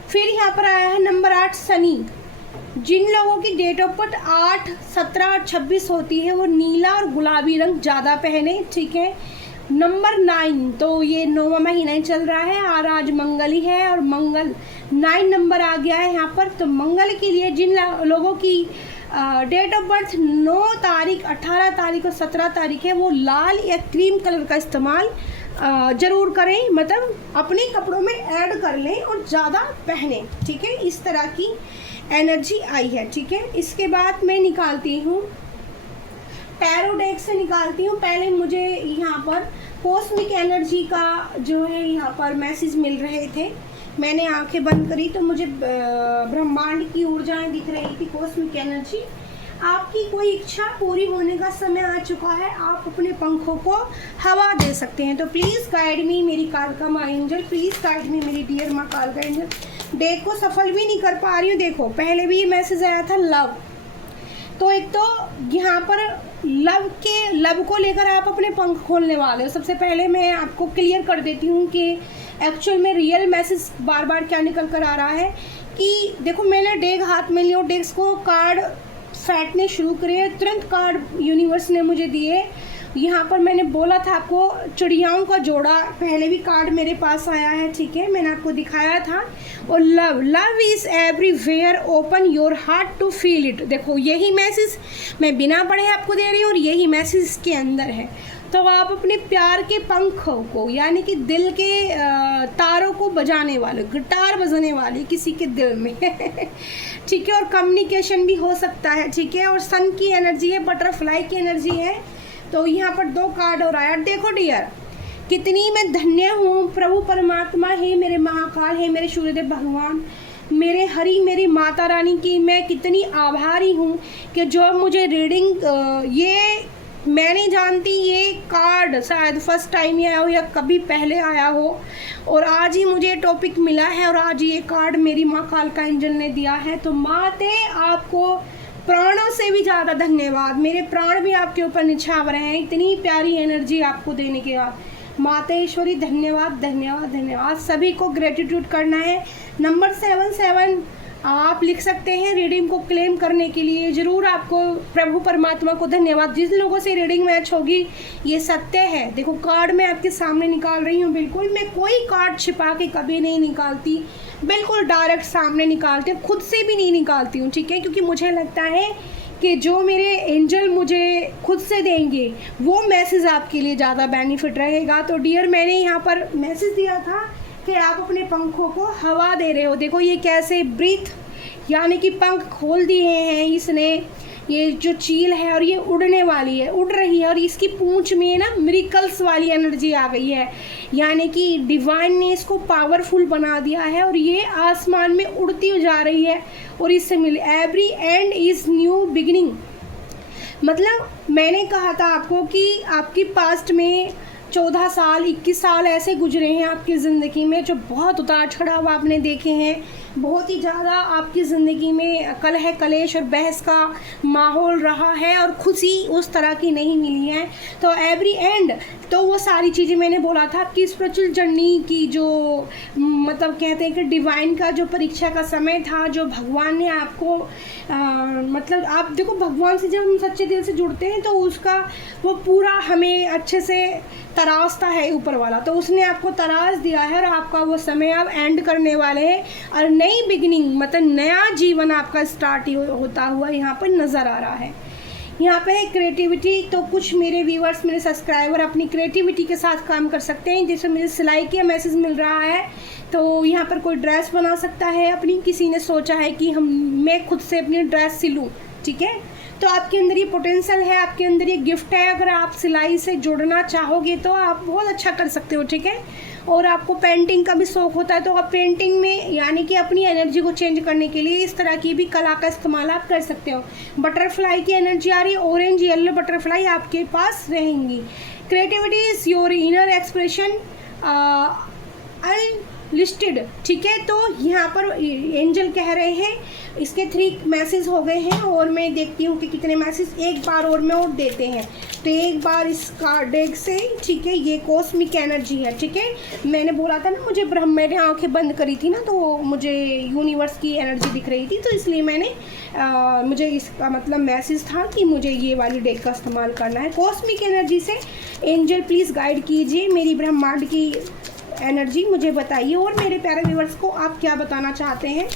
फिर यहाँ पर आया है नंबर 8 शनि। जिन लोगों की डेट ऑफ बर्थ 8, 17 और 26 होती है, वो नीला और गुलाबी रंग ज़्यादा पहने, ठीक है। नंबर 9, तो ये 9वां महीना ही चल रहा है और आज मंगल ही है और मंगल 9 नंबर आ गया है यहाँ पर। तो मंगल के लिए जिन लोगों की डेट ऑफ बर्थ 9 तारीख, 18 तारीख और 17 तारीख है, वो लाल या क्रीम कलर का इस्तेमाल ज़रूर करें, मतलब अपने कपड़ों में ऐड कर लें और ज़्यादा पहने, ठीक है। इस तरह की एनर्जी आई है, ठीक है। इसके बाद मैं निकालती हूँ टैरो डेक से निकालती हूँ। पहले मुझे यहाँ पर कॉस्मिक एनर्जी का जो है यहाँ पर मैसेज मिल रहे थे, मैंने आंखें बंद करी तो मुझे ब्रह्मांड की ऊर्जाएं दिख रही थी, कॉस्मिक एनर्जी। आपकी कोई इच्छा पूरी होने का समय आ चुका है, आप अपने पंखों को हवा दे सकते हैं। तो प्लीज़ गाइड मी मेरी कालका माँ एंजल, प्लीज़ गाइड मी मेरी डियर माँ कालका एंजल। डेक को सफल भी नहीं कर पा रही हूँ। देखो पहले भी ये मैसेज आया था लव, तो एक तो यहाँ पर लव को लेकर आप अपने पंख खोलने वाले हो। सबसे पहले मैं आपको क्लियर कर देती हूँ कि एक्चुअल में रियल मैसेज बार बार क्या निकल कर आ रहा है कि देखो मैंने डेक हाथ में लिया, डेक्स को कार्ड फैटने शुरू करे, तुरंत कार्ड यूनिवर्स ने मुझे दिए। यहाँ पर मैंने बोला था आपको चिड़ियाओं का जोड़ा, पहले भी कार्ड मेरे पास आया है, ठीक है, मैंने आपको दिखाया था। और love is everywhere, open your heart to feel it. देखो यही मैसेज मैं बिना पढ़े आपको दे रही हूँ और यही मैसेज इसके अंदर है। तो आप अपने प्यार के पंखों को यानी कि दिल के तारों को बजाने वाले, गिटार बजाने वाले किसी के दिल में ठीक है। और कम्युनिकेशन भी हो सकता है, ठीक है। और सन की एनर्जी है, बटरफ्लाई की एनर्जी है। तो यहाँ पर 2 कार्ड और आया। देखो डियर, कितनी मैं धन्य हूँ प्रभु परमात्मा है, मेरे महाकाल है, मेरे सूर्यदेव भगवान, मेरे हरि, मेरी माता रानी की मैं कितनी आभारी हूँ कि जो मुझे रीडिंग ये मैं नहीं जानती, ये कार्ड शायद फर्स्ट टाइम ही आया हो या कभी पहले आया हो, और आज ही मुझे टॉपिक मिला है और आज ये कार्ड मेरी माँ कालका एंजल ने दिया है। तो माते आपको प्राणों से भी ज़्यादा धन्यवाद, मेरे प्राण भी आपके ऊपर निछावर हैं इतनी प्यारी एनर्जी आपको देने के बाद। मातेश्वरी धन्यवाद धन्यवाद धन्यवाद। सभी को ग्रेटिट्यूड करना है। नंबर 77 आप लिख सकते हैं रीडिंग को क्लेम करने के लिए। ज़रूर आपको प्रभु परमात्मा को धन्यवाद। जिन लोगों से रीडिंग मैच होगी ये सत्य है। देखो कार्ड मैं आपके सामने निकाल रही हूँ, बिल्कुल मैं कोई कार्ड छिपा के कभी नहीं निकालती, बिल्कुल डायरेक्ट सामने निकालती हूँ, खुद से भी नहीं निकालती हूँ, ठीक है। क्योंकि मुझे लगता है कि जो मेरे एंजल मुझे खुद से देंगे वो मैसेज आपके लिए ज़्यादा बेनिफिट रहेगा। तो डियर मैंने यहाँ पर मैसेज दिया था कि आप अपने पंखों को हवा दे रहे हो। देखो ये कैसे ब्रीथ यानी कि पंख खोल दिए हैं इसने, ये जो चील है और ये उड़ने वाली है, उड़ रही है और इसकी पूंछ में ना मिरेकल्स वाली एनर्जी आ गई है, यानी कि डिवाइन ने इसको पावरफुल बना दिया है और ये आसमान में उड़ती जा रही है। और इससे मिले every and is new beginning. मतलब मैंने कहा था आपको कि आपकी पास्ट में 14 साल 21 साल ऐसे गुजरे हैं आपकी ज़िंदगी में जो बहुत उतार चढ़ाव आपने देखे हैं, बहुत ही ज़्यादा आपकी ज़िंदगी में कलह कलेश और बहस का माहौल रहा है और खुशी उस तरह की नहीं मिली है। तो एवरी एंड तो वो सारी चीज़ें मैंने बोला था आपकी स्पिरिचुअल जर्नी की जो मतलब कहते हैं कि डिवाइन का जो परीक्षा का समय था, जो भगवान ने आपको मतलब आप देखो भगवान से जब हम सच्चे दिल से जुड़ते हैं तो उसका वो पूरा हमें अच्छे से तराशता है ऊपर वाला, तो उसने आपको तराश दिया है और आपका वो समय अब एंड करने वाले हैं और नई बिगिनिंग मतलब नया जीवन आपका स्टार्ट होता हुआ यहाँ पर नज़र आ रहा है। यहाँ पे है क्रिएटिविटी, तो कुछ मेरे व्यूअर्स मेरे सब्सक्राइबर अपनी क्रिएटिविटी के साथ काम कर सकते हैं, जिसमें मुझे सिलाई का मैसेज मिल रहा है। तो यहाँ पर कोई ड्रेस बना सकता है अपनी, किसी ने सोचा है कि मैं खुद से अपनी ड्रेस सिलूँ, ठीक है, तो आपके अंदर ये पोटेंशियल है, आपके अंदर ये गिफ्ट है। अगर आप सिलाई से जुड़ना चाहोगे तो आप बहुत अच्छा कर सकते हो, ठीक है। और आपको पेंटिंग का भी शौक़ होता है तो आप पेंटिंग में यानी कि अपनी एनर्जी को चेंज करने के लिए इस तरह की भी कला का इस्तेमाल आप कर सकते हो। बटरफ्लाई की एनर्जी आ रही है, ऑरेंज येलो बटरफ्लाई आपके पास रहेंगी। Creativity is your inner expression unlisted, ठीक है। तो यहाँ पर एंजल कह रहे हैं इसके 3 मैसेज हो गए हैं और मैं देखती हूँ कि कितने मैसेज एक बार और में और देते हैं। तो एक बार इस कार्ड डेक से, ठीक है, ये कॉस्मिक एनर्जी है, ठीक है। मैंने बोला था ना मुझे मैंने आंखें बंद करी थी ना तो मुझे यूनिवर्स की एनर्जी दिख रही थी, तो इसलिए मैंने मुझे इसका मतलब मैसेज था कि मुझे ये वाली डेक का इस्तेमाल करना है। कॉस्मिक एनर्जी से एंजल प्लीज़ गाइड कीजिए मेरी ब्रह्मांड की एनर्जी, मुझे बताइए और मेरे प्यारे व्यूअर्स को आप क्या बताना चाहते हैं।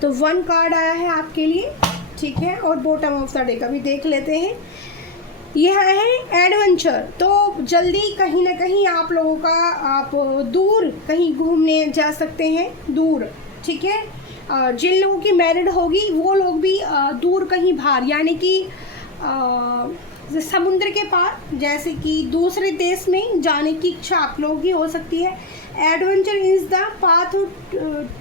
तो 1 कार्ड आया है आपके लिए, ठीक है, और बॉटम ऑफ द डेक अभी देख लेते हैं। यह है एडवेंचर, तो जल्दी कहीं ना कहीं आप लोगों का आप दूर कहीं घूमने जा सकते हैं, दूर, ठीक है। जिन लोगों की मैरिड होगी वो लोग भी दूर कहीं बाहर यानी कि समुद्र के पार जैसे कि दूसरे देश में जाने की इच्छा आप लोगों की हो सकती है। Adventure is the path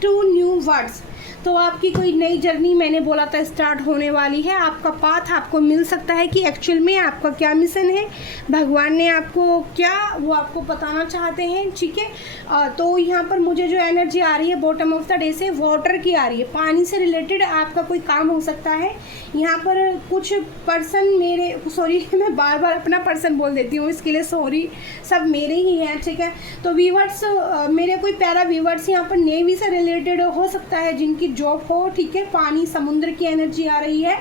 to new words, तो आपकी कोई नई जर्नी मैंने बोला था स्टार्ट होने वाली है। आपका पाथ आपको मिल सकता है कि एक्चुअल में आपका क्या मिशन है, भगवान ने आपको क्या वो आपको बताना चाहते हैं, ठीक है। तो यहाँ पर मुझे जो एनर्जी आ रही है बॉटम ऑफ द डे से वाटर की आ रही है, पानी से रिलेटेड आपका कोई काम हो सकता है। यहाँ पर कुछ पर्सन मेरे सॉरी मैं बार बार अपना पर्सन बोल देती हूँ, इसके लिए सॉरी, सब मेरे ही हैं, ठीक है। तो व्यूवर्स मेरे कोई प्यारा व्यूवर्स यहाँ पर नेवी से रिलेटेड हो सकता है जिनकी जॉब हो, ठीक है। पानी समुद्र की एनर्जी आ रही है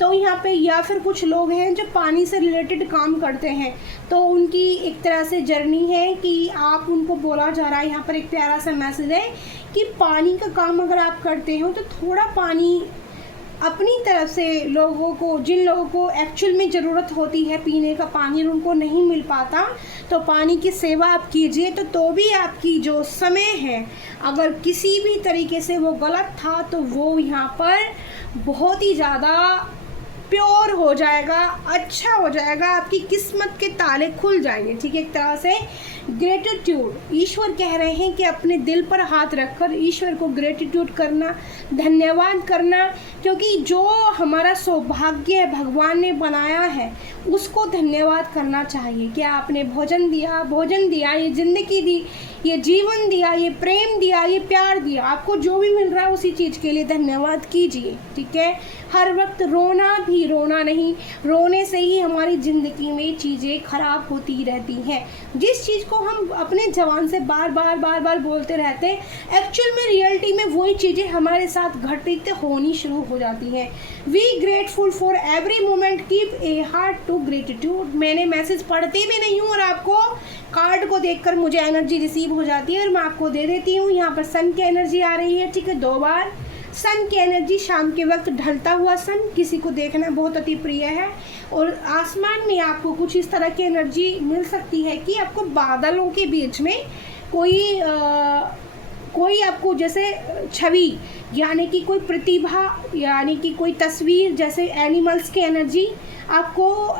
तो यहाँ पे, या फिर कुछ लोग हैं जो पानी से रिलेटेड काम करते हैं तो उनकी एक तरह से जर्नी है कि आप उनको बोला जा रहा है। यहाँ पर एक प्यारा सा मैसेज है कि पानी का काम अगर आप करते हो तो थोड़ा पानी अपनी तरफ से लोगों को, जिन लोगों को एक्चुअल में ज़रूरत होती है पीने का पानी और उनको नहीं मिल पाता, तो पानी की सेवा आप कीजिए। तो भी आपकी जो समय है अगर किसी भी तरीके से वो गलत था तो वो यहाँ पर बहुत ही ज़्यादा प्योर हो जाएगा, अच्छा हो जाएगा, आपकी किस्मत के ताले खुल जाएंगे, ठीक है। एक तरह से ग्रेटिट्यूड, ईश्वर कह रहे हैं कि अपने दिल पर हाथ रखकर ईश्वर को ग्रेटिट्यूड करना, धन्यवाद करना, क्योंकि जो हमारा सौभाग्य है भगवान ने बनाया है उसको धन्यवाद करना चाहिए। क्या आपने भोजन दिया, ये ज़िंदगी दी, ये जीवन दिया, ये प्रेम दिया, ये प्यार दिया, आपको जो भी मिल रहा है उसी चीज़ के लिए धन्यवाद कीजिए, ठीक है। हर वक्त रोना भी रोना नहीं, रोने से ही हमारी ज़िंदगी में चीज़ें खराब होती रहती हैं। जिस चीज़ को हम अपने जबान से बार बार बोलते रहते हैं एक्चुअल में रियलिटी में वही चीज़ें हमारे साथ घटित होनी शुरू हो जाती हैं। We grateful for every moment, keep a heart to gratitude. मैंने मैसेज पढ़ती भी नहीं हूँ और आपको कार्ड को देखकर मुझे एनर्जी रिसीव हो जाती है और मैं आपको दे देती हूँ। यहाँ पर सन की एनर्जी आ रही है, ठीक है, 2 बार सन की एनर्जी, शाम के वक्त ढलता हुआ सन किसी को देखना बहुत अति प्रिय है। और आसमान में आपको कुछ इस तरह की एनर्जी मिल सकती है कि आपको बादलों के बीच में कोई आपको जैसे छवि यानी कि कोई प्रतिभा यानी कि कोई तस्वीर, जैसे एनिमल्स की एनर्जी आपको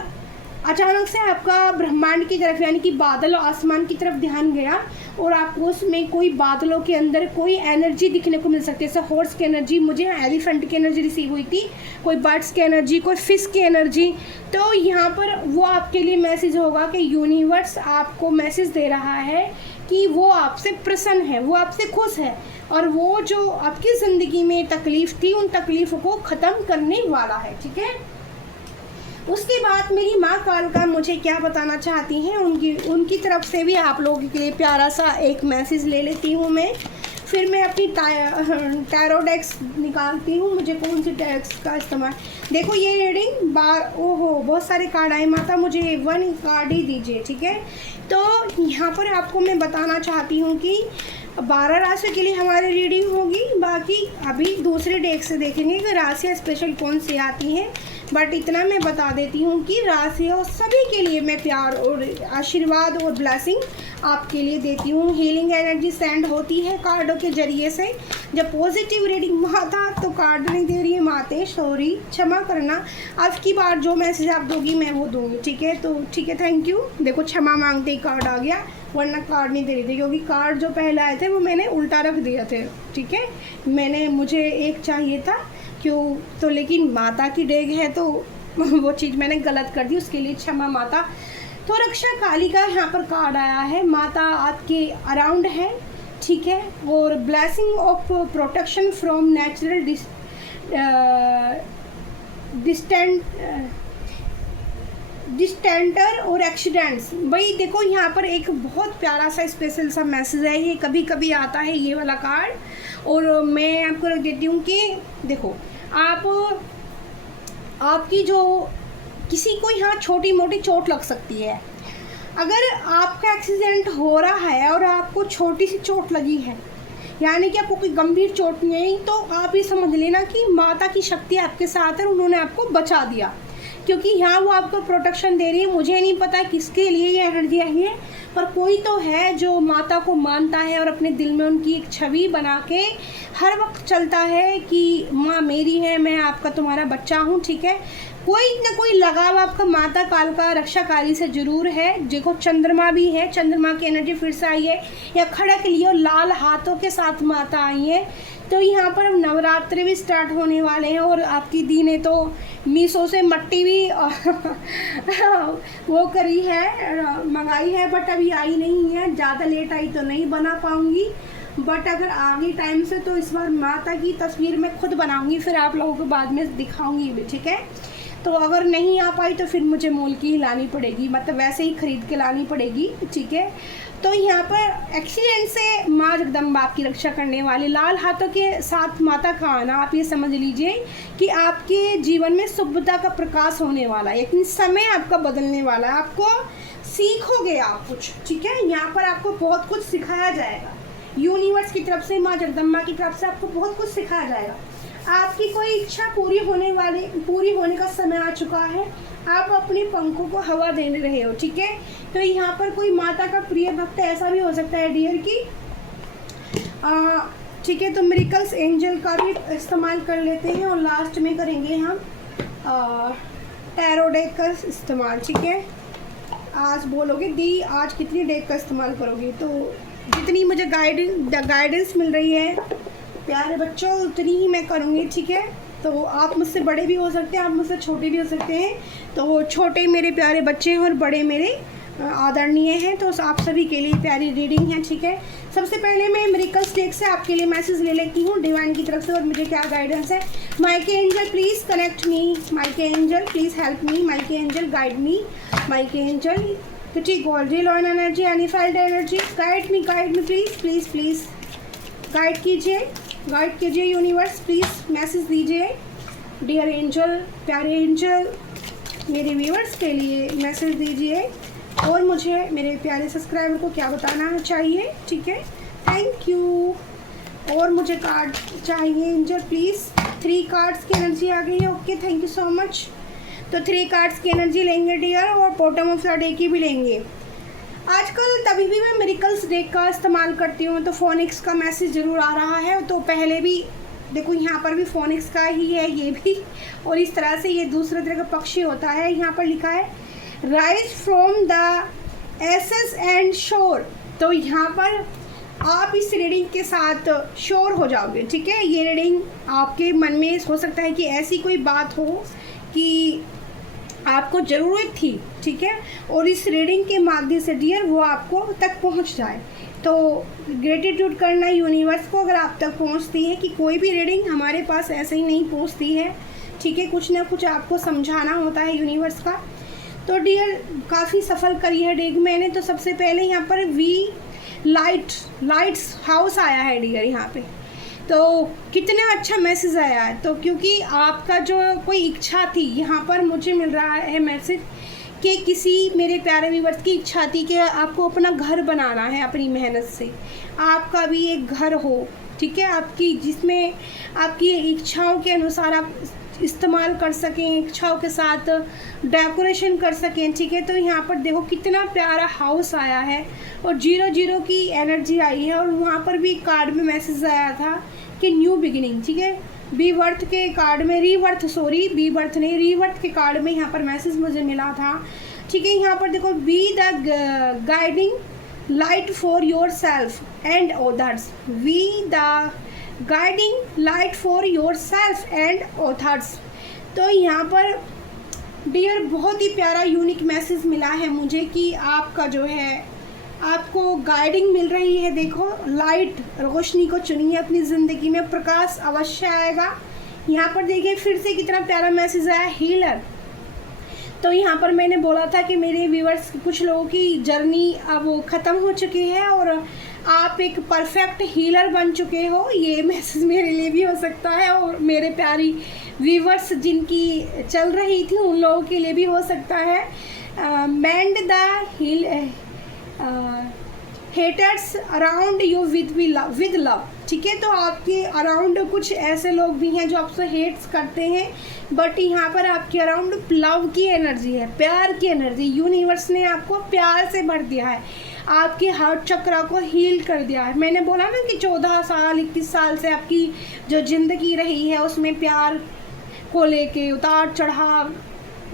अचानक से आपका ब्रह्मांड की तरफ यानी कि बादल और आसमान की तरफ ध्यान गया और आपको उसमें कोई बादलों के अंदर कोई एनर्जी दिखने को मिल सकती है। जैसे हॉर्स की एनर्जी, मुझे एलिफेंट की एनर्जी रिसीव हुई थी, कोई बर्ड्स की एनर्जी, कोई फिश की एनर्जी। तो यहाँ पर वो आपके लिए मैसेज होगा कि यूनिवर्स आपको मैसेज दे रहा है कि वो आपसे प्रसन्न है, वो आपसे खुश है, और वो जो आपकी ज़िंदगी में तकलीफ़ थी उन तकलीफ़ों को ख़त्म करने वाला है। ठीक है, उसके बाद मेरी माँ कालका मुझे क्या बताना चाहती हैं, उनकी तरफ से भी आप लोगों के लिए प्यारा सा एक मैसेज ले लेती हूँ मैं। फिर मैं अपनी टैरो डेक्स निकालती हूँ, मुझे कौन सी डेक्स का इस्तेमाल। देखो ये रीडिंग ओहो बहुत सारे कार्ड आए, माता मुझे 1 कार्ड ही दीजिए। ठीक है, तो यहाँ पर आपको मैं बताना चाहती हूँ कि 12 राशि के लिए हमारी रीडिंग होगी, बाकी अभी दूसरे डेक से देखेंगे कि राशियाँ स्पेशल कौन सी आती हैं। बट इतना मैं बता देती हूँ कि राशियों सभी के लिए मैं प्यार और आशीर्वाद और ब्लेसिंग आपके लिए देती हूँ। हीलिंग एनर्जी सेंड होती है कार्डों के ज़रिए से। जब पॉजिटिव रीडिंग माता तो कार्ड नहीं दे रही है माते, सॉरी क्षमा करना, अब की बार जो मैसेज आप दोगी मैं वो दूँगी। ठीक है, तो ठीक है, थैंक यू। देखो क्षमा मांगते ही कार्ड आ गया, वरना कार्ड नहीं दे रही थी क्योंकि कार्ड जो पहले आए थे वो मैंने उल्टा रख दिया थे। ठीक है, मुझे एक चाहिए था क्यों, तो लेकिन माता की डेग है तो वो चीज़ मैंने गलत कर दी, उसके लिए क्षमा माता। तो रक्षा काली का यहाँ पर कार्ड आया है, माता आपके अराउंड है। ठीक है, और blessing of protection from natural disaster और एक्सीडेंट्स। भाई देखो यहाँ पर एक बहुत प्यारा सा स्पेशल सा मैसेज है, ये कभी कभी आता है ये वाला कार्ड, और मैं आपको रख देती हूँ कि देखो आपकी जो किसी को यहाँ छोटी मोटी चोट लग सकती है। अगर आपका एक्सीडेंट हो रहा है और आपको छोटी सी चोट लगी है, यानी कि आपको कोई गंभीर चोट नहीं, तो आप ये समझ लेना कि माता की शक्ति आपके साथ है, उन्होंने आपको बचा दिया, क्योंकि यहाँ वो आपको प्रोटेक्शन दे रही है। मुझे नहीं पता किसके लिए ये एनर्जी आई है, पर कोई तो है जो माता को मानता है और अपने दिल में उनकी एक छवि बना के हर वक्त चलता है कि माँ मेरी है, मैं आपका तुम्हारा बच्चा हूँ। ठीक है, कोई ना कोई लगाव आपका माता कालका रक्षाकारी से जरूर है। देखो चंद्रमा भी है, चंद्रमा की एनर्जी फिर से आई है, या खड़क लियो लाल हाथों के साथ माता आई है। तो यहाँ पर नवरात्रि भी स्टार्ट होने वाले हैं, और आपकी दी ने तो मीशो से मट्टी भी वो करी है, मंगाई है, बट अभी आई नहीं है, ज़्यादा लेट आई तो नहीं बना पाऊँगी, बट अगर आगे टाइम से तो इस बार माता की तस्वीर मैं खुद बनाऊँगी, फिर आप लोगों को बाद में दिखाऊँगी भी। ठीक है, तो अगर नहीं आ पाई तो फिर मुझे मोल की ही लानी पड़ेगी, मतलब वैसे ही खरीद के लानी पड़ेगी। ठीक है, तो यहाँ पर एक्सीडेंट से माँ जगदम्बा आपकी रक्षा करने वाली, लाल हाथों के साथ माता का आना, आप ये समझ लीजिए कि आपके जीवन में शुभता का प्रकाश होने वाला है, लेकिन समय आपका बदलने वाला है, आपको सीखोगे आप कुछ। ठीक है, यहाँ पर आपको बहुत कुछ सिखाया जाएगा, यूनिवर्स की तरफ से, माँ जगदम्बा की तरफ से आपको बहुत कुछ सिखाया जाएगा। आपकी कोई इच्छा पूरी होने का समय आ चुका है, आप अपने पंखों को हवा देने रहे हो। ठीक है, तो यहाँ पर कोई माता का प्रिय भक्त ऐसा भी हो सकता है डियर की। ठीक है, तो मिरेकल्स एंजल का भी इस्तेमाल कर लेते हैं, और लास्ट में करेंगे हम टैरो डेक का इस्तेमाल। ठीक है, आज बोलोगे दी आज कितनी डेक का इस्तेमाल करोगे, तो जितनी मुझे गाइडेंस मिल रही है प्यारे बच्चों उतनी ही मैं करूँगी। ठीक है, तो आप मुझसे बड़े भी हो सकते हैं, आप मुझसे छोटे भी हो सकते हैं, तो छोटे मेरे प्यारे बच्चे हैं और बड़े मेरे आदरणीय हैं, तो आप सभी के लिए प्यारी रीडिंग है। ठीक है, सबसे पहले मैं मिरेकल्स डेक से आपके लिए मैसेज ले लेती हूँ डिवाइन की तरफ से, और मुझे क्या गाइडेंस है। माइके एंजल प्लीज़ कनेक्ट मी, माइके एंजल प्लीज़ हेल्प मी, माइके एंजल गाइड मी, माइके angel kitty goldie lion energy unified energy guide me please guide कीजिए यूनिवर्स, प्लीज़ मैसेज दीजिए। डियर एंजल, प्यारे एंजल, मेरे व्यूअर्स के लिए मैसेज दीजिए, और मुझे मेरे प्यारे सब्सक्राइबर को क्या बताना चाहिए। ठीक है, थैंक यू। और मुझे कार्ड चाहिए एंजल प्लीज़, 3 कार्ड्स की एनर्जी आ गई है। Okay, thank you so much. तो 3 कार्ड्स की एनर्जी लेंगे डियर, और बॉटम ऑफ द डे की भी लेंगे। आजकल तभी भी मैं मिरेकल्स डेक का इस्तेमाल करती हूँ, तो फोनिक्स का मैसेज ज़रूर आ रहा है। तो पहले भी देखो यहाँ पर भी फोनिक्स का ही है ये भी, और इस तरह से ये दूसरे तरह का पक्षी होता है। यहाँ पर लिखा है rise from the ashes and soar, तो यहाँ पर आप इस रीडिंग के साथ श्योर हो जाओगे। ठीक है, ये रीडिंग आपके मन में हो सकता है कि ऐसी कोई बात हो कि आपको ज़रूरत थी, ठीक है, और इस रीडिंग के माध्यम से डियर वो आपको तक पहुंच जाए। तो ग्रेटिट्यूड करना यूनिवर्स को अगर आप तक पहुंचती है कि कोई भी रीडिंग हमारे पास ऐसे ही नहीं पहुंचती है, ठीक है, कुछ ना कुछ आपको समझाना होता है यूनिवर्स का। तो डियर काफ़ी सफल करी है डेग मैंने। तो सबसे पहले यहाँ पर लाइट्स हाउस आया है डियर यहाँ पे। तो कितना अच्छा मैसेज आया है। तो क्योंकि आपका जो कोई इच्छा थी, यहाँ पर मुझे मिल रहा है मैसेज कि किसी मेरे प्यारे व्यूअर्स की इच्छा थी कि आपको अपना घर बनाना है अपनी मेहनत से, आपका भी एक घर हो, ठीक है, आपकी जिसमें आपकी इच्छाओं के अनुसार आप इस्तेमाल कर सकें, इच्छाओं के साथ डेकोरेशन कर सकें, ठीक है। तो यहाँ पर देखो कितना प्यारा हाउस आया है और 0-0 की एनर्जी आई है। और वहाँ पर भी कार्ड में मैसेज आया था कि न्यू बिगिनिंग, ठीक है, रीबर्थ के कार्ड में रीबर्थ के कार्ड में यहाँ पर मैसेज मुझे मिला था, ठीक है। यहाँ पर देखो be the guiding light for yourself and others, we the guiding light for yourself and authors. तो यहाँ पर डियर बहुत ही प्यारा यूनिक मैसेज मिला है मुझे कि आपका जो है आपको गाइडिंग मिल रही है। देखो लाइट, रोशनी को चुनिए अपनी ज़िंदगी में, प्रकाश अवश्य आएगा। यहाँ पर देखिए फिर से कितना प्यारा मैसेज आया, हीलर। तो यहाँ पर मैंने बोला था कि मेरे व्यूअर्स कुछ लोगों की जर्नी अब ख़त्म हो चुकी है और आप एक परफेक्ट हीलर बन चुके हो। ये मैसेज मेरे लिए भी हो सकता है और मेरे प्यारी व्यूअर्स जिनकी चल रही थी उन लोगों के लिए भी हो सकता है। मेंड the haters around you with love, ठीक है। तो आपके अराउंड कुछ ऐसे लोग भी हैं जो आपसे हेट्स करते हैं, बट यहाँ पर आपके अराउंड लव की एनर्जी है, प्यार की एनर्जी। यूनिवर्स ने आपको प्यार से भर दिया है, आपके हार्ट चक्र को हील कर दिया है। मैंने बोला ना कि 14 साल 21 साल से आपकी जो ज़िंदगी रही है उसमें प्यार को लेके उतार चढ़ाव,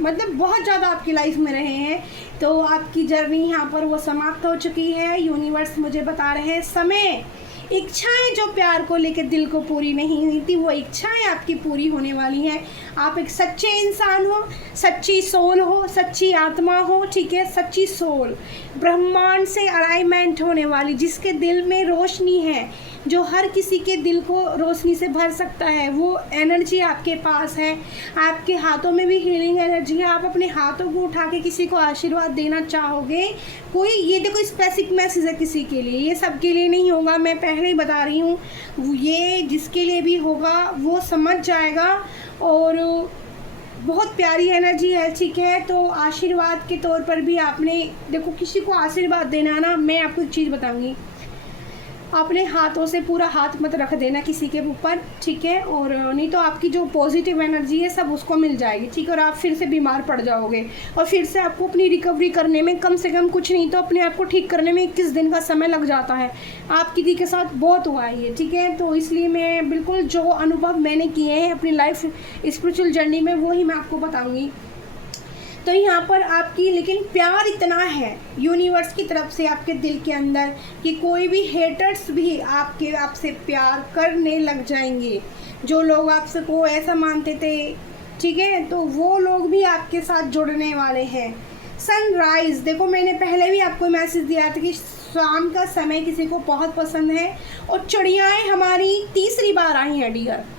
मतलब बहुत ज़्यादा आपकी लाइफ में रहे हैं। तो आपकी जर्नी यहाँ पर वो समाप्त हो चुकी है। यूनिवर्स मुझे बता रहे हैं समय, इच्छाएं जो प्यार को लेकर दिल को पूरी नहीं हुई थी वो इच्छाएं आपकी पूरी होने वाली हैं। आप एक सच्चे इंसान हो, सच्ची सोल हो, सच्ची आत्मा हो, ठीक है, सच्ची सोल, ब्रह्मांड से अलाइनमेंट होने वाली, जिसके दिल में रोशनी है, जो हर किसी के दिल को रोशनी से भर सकता है, वो एनर्जी आपके पास है। आपके हाथों में भी हीलिंग एनर्जी है। आप अपने हाथों को उठा के किसी को आशीर्वाद देना चाहोगे, कोई ये देखो स्पेसिफिक मैसेज है किसी के लिए, ये सबके लिए नहीं होगा, मैं पहले ही बता रही हूँ। ये जिसके लिए भी होगा वो समझ जाएगा और बहुत प्यारी एनर्जी है, ठीक है। तो आशीर्वाद के तौर पर भी आपने देखो किसी को आशीर्वाद देना ना, मैं आपको एक चीज़ बताऊँगी, अपने हाथों से पूरा हाथ मत रख देना किसी के ऊपर, ठीक है, और नहीं तो आपकी जो पॉजिटिव एनर्जी है सब उसको मिल जाएगी, ठीक है, और आप फिर से बीमार पड़ जाओगे और फिर से आपको अपनी रिकवरी करने में कम से कम कुछ नहीं तो अपने आप को ठीक करने में 21 दिन का समय लग जाता है। आपकी दी के साथ बहुत हुआ है ये, ठीक है। तो इसलिए मैं बिल्कुल जो अनुभव मैंने किए हैं अपनी लाइफ स्पिरिचुअल जर्नी में वो ही मैं आपको बताऊँगी। तो यहाँ पर आपकी लेकिन प्यार इतना है यूनिवर्स की तरफ से आपके दिल के अंदर कि कोई भी हेटर्स भी आपसे प्यार करने लग जाएंगे। जो लोग आपसे को ऐसा मानते थे, ठीक है, तो वो लोग भी आपके साथ जुड़ने वाले हैं। सनराइज़, देखो मैंने पहले भी आपको मैसेज दिया था कि शाम का समय किसी को बहुत पसंद है और चिड़ियाएँ हमारी तीसरी बार आई हैं डियर।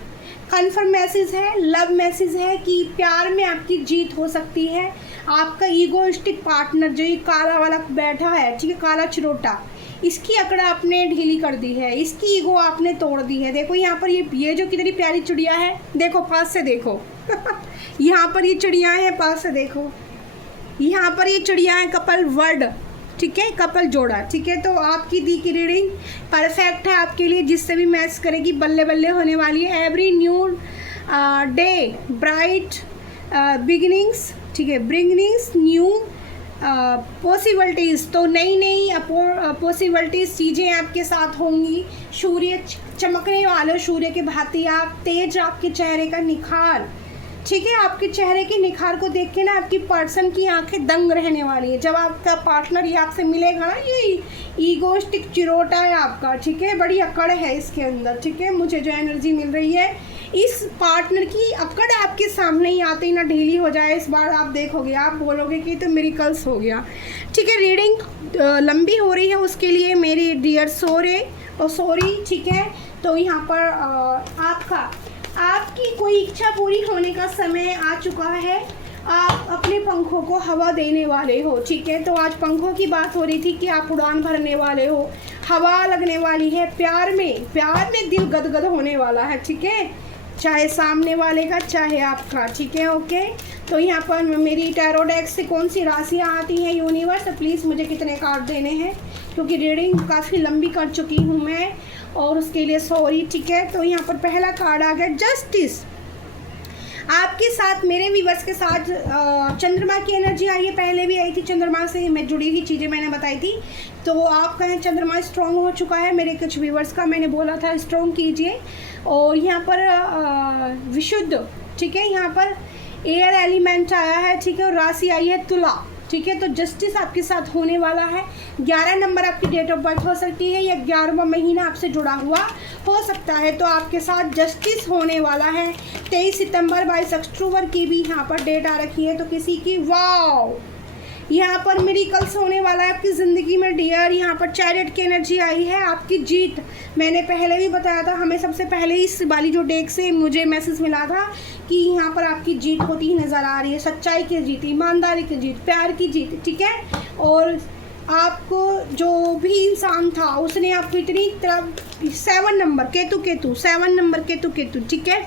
कन्फर्म मैसेज है, लव मैसेज है कि प्यार में आपकी जीत हो सकती है। आपका ईगोइस्टिक पार्टनर जो ये काला वाला बैठा है, ठीक है, काला चिरोटा, इसकी अकड़ आपने ढीली कर दी है, इसकी ईगो आपने तोड़ दी है। देखो यहाँ पर ये जो कितनी प्यारी चिड़िया है, देखो पास से देखो यहाँ पर ये चिड़िया हैं, पास से देखो, यहाँ पर ये चिड़िया है कपल वर्ड, ठीक है, कपल जोड़ा, ठीक है। तो आपकी दी की रीडिंग परफेक्ट है आपके लिए, जिससे भी मैच करेगी बल्ले बल्ले होने वाली है। Every new day bright beginnings, ठीक है, बिगिनिंग्स न्यू पॉसिबिलिटीज़, तो नई नई पॉसिबिलिटीज़ चीज़ें आपके साथ होंगी। सूर्य चमकने वाले सूर्य के भांति आप तेज, आपके चेहरे का निखार, ठीक है, आपके चेहरे के निखार को देख के ना आपकी पर्सन की आंखें दंग रहने वाली है। जब आपका पार्टनर ये आपसे मिलेगा ना, ये ईगोइस्टिक चिरोटा है आपका, ठीक है, बड़ी अकड़ है इसके अंदर, ठीक है, मुझे जो एनर्जी मिल रही है इस पार्टनर की अकड़ आपके सामने ही आते ही ना ढीली हो जाए, इस बार आप देखोगे, आप बोलोगे कि तो मिरेकल्स हो गया। ठीक है, रीडिंग लंबी हो रही है, उसके लिए मेरी डियर सॉरी। ठीक है, तो यहाँ पर आपकी कोई इच्छा पूरी होने का समय आ चुका है। आप अपने पंखों को हवा देने वाले हो। ठीक है, तो आज पंखों की बात हो रही थी कि आप उड़ान भरने वाले हो, हवा लगने वाली है, प्यार में दिल गदगद होने वाला है। ठीक है, चाहे सामने वाले का चाहे आपका। ठीक है, ओके। तो यहाँ पर मेरी टैरो डेक से कौन सी राशियाँ आती हैं यूनिवर्स, प्लीज़ मुझे कितने कार्ड देने हैं, क्योंकि रीडिंग काफ़ी लंबी कर चुकी हूँ मैं, और उसके लिए सॉरी। ठीक है, तो यहाँ पर पहला कार्ड आ गया जस्टिस। आपके साथ मेरे व्यूवर्स के साथ चंद्रमा की एनर्जी आई है, पहले भी आई थी, चंद्रमा से मैं जुड़ी हुई चीज़ें मैंने बताई थी। तो आप कहें चंद्रमा स्ट्रॉन्ग हो चुका है, मेरे कुछ व्यूवर्स का मैंने बोला था स्ट्रॉन्ग कीजिए। और यहाँ पर विशुद्ध, ठीक है, यहाँ पर एयर एलिमेंट आया है। ठीक है, और राशि आई है तुला। ठीक है, तो जस्टिस आपके साथ होने वाला है। 11 नंबर आपकी डेट ऑफ बर्थ हो सकती है, या 11वां महीना आपसे जुड़ा हुआ हो सकता है, तो आपके साथ जस्टिस होने वाला है। 23 सितंबर 22 अक्टूबर की भी यहाँ पर डेट आ रखी है, तो किसी की वाव यहाँ पर मिरेकल्स होने वाला है आपकी ज़िंदगी में डियर। यहाँ पर चैरियट की एनर्जी आई है, आपकी जीत। मैंने पहले भी बताया था, हमें सबसे पहले इस वाली जो डेक से मुझे मैसेज मिला था कि यहाँ पर आपकी जीत होती ही नज़र आ रही है। सच्चाई की जीत, ईमानदारी की जीत, प्यार की जीत। ठीक है, और आपको जो भी इंसान था उसने आपको इतनी तरफ 7 नंबर केतु 7 नंबर केतु। ठीक है,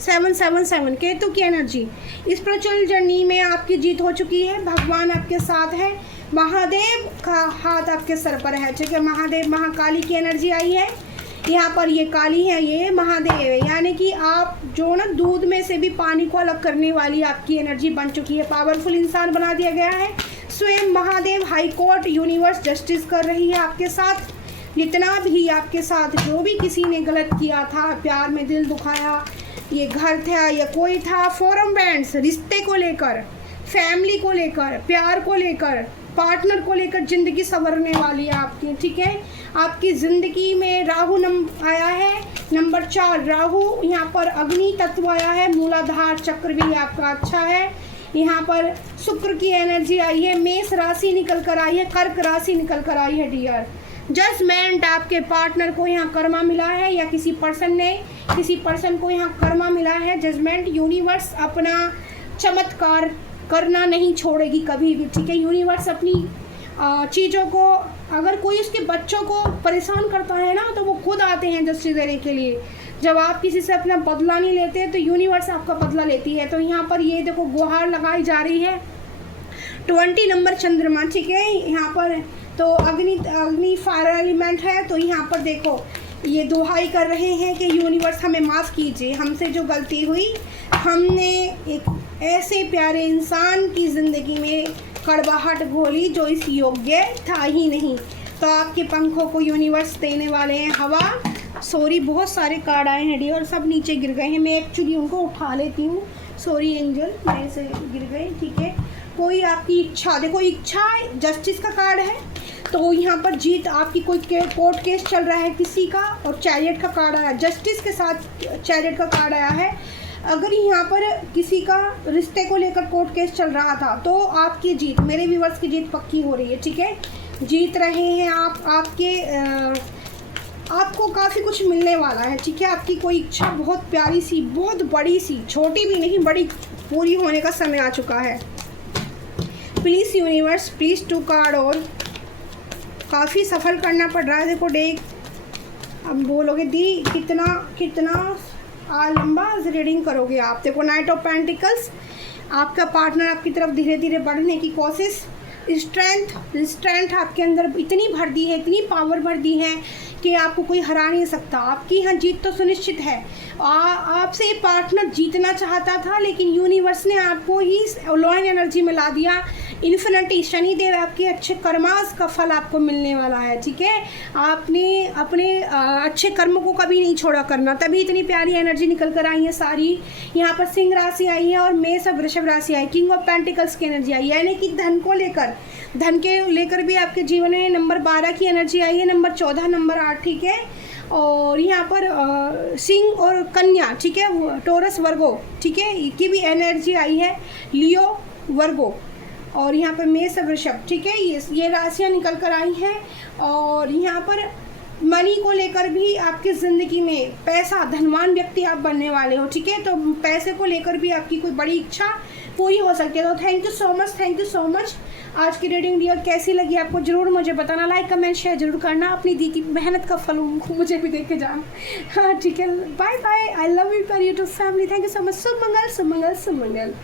777 केतु की एनर्जी। स्पिरिचुअल जर्नी में आपकी जीत हो चुकी है, भगवान आपके साथ है, महादेव का हाथ आपके सर पर है। ठीक है, महादेव महाकाली की एनर्जी आई है यहाँ पर, ये काली है, ये महादेव है, यानी कि आप जो ना दूध में से भी पानी को अलग करने वाली आपकी एनर्जी बन चुकी है, पावरफुल इंसान बना दिया गया है। स्वयं Mahadev high court universe justice कर रही है आपके साथ। जितना भी आपके साथ जो भी किसी ने गलत किया था, प्यार में दिल दुखाया, ये घर था या कोई था, फोरम बैंड्स, रिश्ते को लेकर, फैमिली को लेकर, प्यार को लेकर, पार्टनर को लेकर ज़िंदगी संवरने वाली है आपकी। ठीक है, आपकी ज़िंदगी में राहु आया है नंबर 4 राहु। यहाँ पर अग्नि तत्व आया है, मूलाधार चक्र भी आपका अच्छा है। यहाँ पर शुक्र की एनर्जी आई है, मेष राशि निकल कर आई है, कर्क राशि निकल कर आई है डियर। जजमेंट, आपके पार्टनर को यहाँ कर्मा मिला है, या किसी पर्सन को यहाँ कर्मा मिला है, जजमेंट। यूनिवर्स अपना चमत्कार करना नहीं छोड़ेगी कभी भी। ठीक है, यूनिवर्स अपनी चीज़ों को, अगर कोई उसके बच्चों को परेशान करता है ना, तो वो खुद आते हैं जस्टिस देने के लिए। जब आप किसी से अपना बदला नहीं लेते तो यूनिवर्स आपका बदला लेती है। तो यहाँ पर ये देखो गुहार लगाई जा रही है, 20 नंबर चंद्रमा। ठीक है, यहाँ पर तो अग्नि फायर एलिमेंट है, तो यहाँ पर देखो ये दुहाई कर रहे हैं कि यूनिवर्स हमें माफ़ कीजिए, हमसे जो गलती हुई, हमने एक ऐसे प्यारे इंसान की ज़िंदगी में कड़वाहट घोली जो इस योग्य था ही नहीं। तो आपके पंखों को यूनिवर्स देने वाले हैं हवा। सॉरी, बहुत सारे कार्ड आए हैं डी और सब नीचे गिर गए हैं, मैं एक्चुअली उनको उठा लेती हूँ। सॉरी एंजल, मेरे से गिर गए। ठीक है, कोई आपकी इच्छा, देखो इच्छा जस्टिस का कार्ड है, तो यहाँ पर जीत आपकी, कोई कोर्ट केस चल रहा है किसी का, और चैरियट का कार्ड आया, जस्टिस के साथ चैरियट का कार्ड आया है। अगर यहाँ पर किसी का रिश्ते को लेकर कोर्ट केस चल रहा था, तो आपकी जीत, मेरे व्यूवर्स की जीत पक्की हो रही है। ठीक है, जीत रहे हैं आप, आपको काफ़ी कुछ मिलने वाला है। ठीक है, आपकी कोई इच्छा बहुत प्यारी सी, बहुत बड़ी सी, छोटी भी नहीं बड़ी, पूरी होने का समय आ चुका है। प्लीज़ यूनिवर्स, प्लीज़ 2 कार्ड और, काफ़ी सफ़र करना पड़ रहा है। देखो डेक, अब बोलोगे दी कितना लंबा रीडिंग करोगे आप। देखो नाइट ऑफ पेंटिकल्स, आपका पार्टनर आपकी तरफ धीरे धीरे बढ़ने की कोशिश, स्ट्रेंथ आपके अंदर इतनी भर दी है, इतनी पावर भर दी है कि आपको कोई हरा नहीं सकता। आपकी यहाँ जीत तो सुनिश्चित है। आपसे पार्टनर जीतना चाहता था, लेकिन यूनिवर्स ने आपको ही लॉयन एनर्जी में ला दिया। इन्फिनिटी शनिदेव आपके अच्छे कर्मास का फल आपको मिलने वाला है। ठीक है, आपने अपने अच्छे कर्म को कभी नहीं छोड़ा करना, तभी इतनी प्यारी एनर्जी निकल कर आई है सारी। यहाँ पर सिंह राशि आई है और मेष और वृषभ राशि आई, किंग ऑफ पेंटिकल्स की एनर्जी आई, यानी कि धन के लेकर भी आपके जीवन में नंबर 12 की एनर्जी आई है, नंबर 14, नंबर 8। ठीक है, और यहाँ पर सिंह और कन्या, ठीक है, टोरस वर्गो, ठीक है, की भी एनर्जी आई है, लियो वर्गो, और यहाँ पर मेष वृषभ, ठीक है, ये राशियाँ निकल कर आई हैं। और यहाँ पर मनी को लेकर भी आपकी ज़िंदगी में पैसा, धनवान व्यक्ति आप बनने वाले हो, ठीक है, तो पैसे को लेकर भी आपकी कोई बड़ी इच्छा पूरी हो सकती है। तो thank you so much, thank you so much. आज की रीडिंग डियर कैसी लगी आपको ज़रूर मुझे बताना, लाइक कमेंट शेयर जरूर करना, अपनी दी की मेहनत का फल मुझे भी देख के जाना। हाँ ठीक है, bye bye, I love you for YouTube family, thank you so much. शुभ मंगल, शुभ मंगल, शुभ मंगल।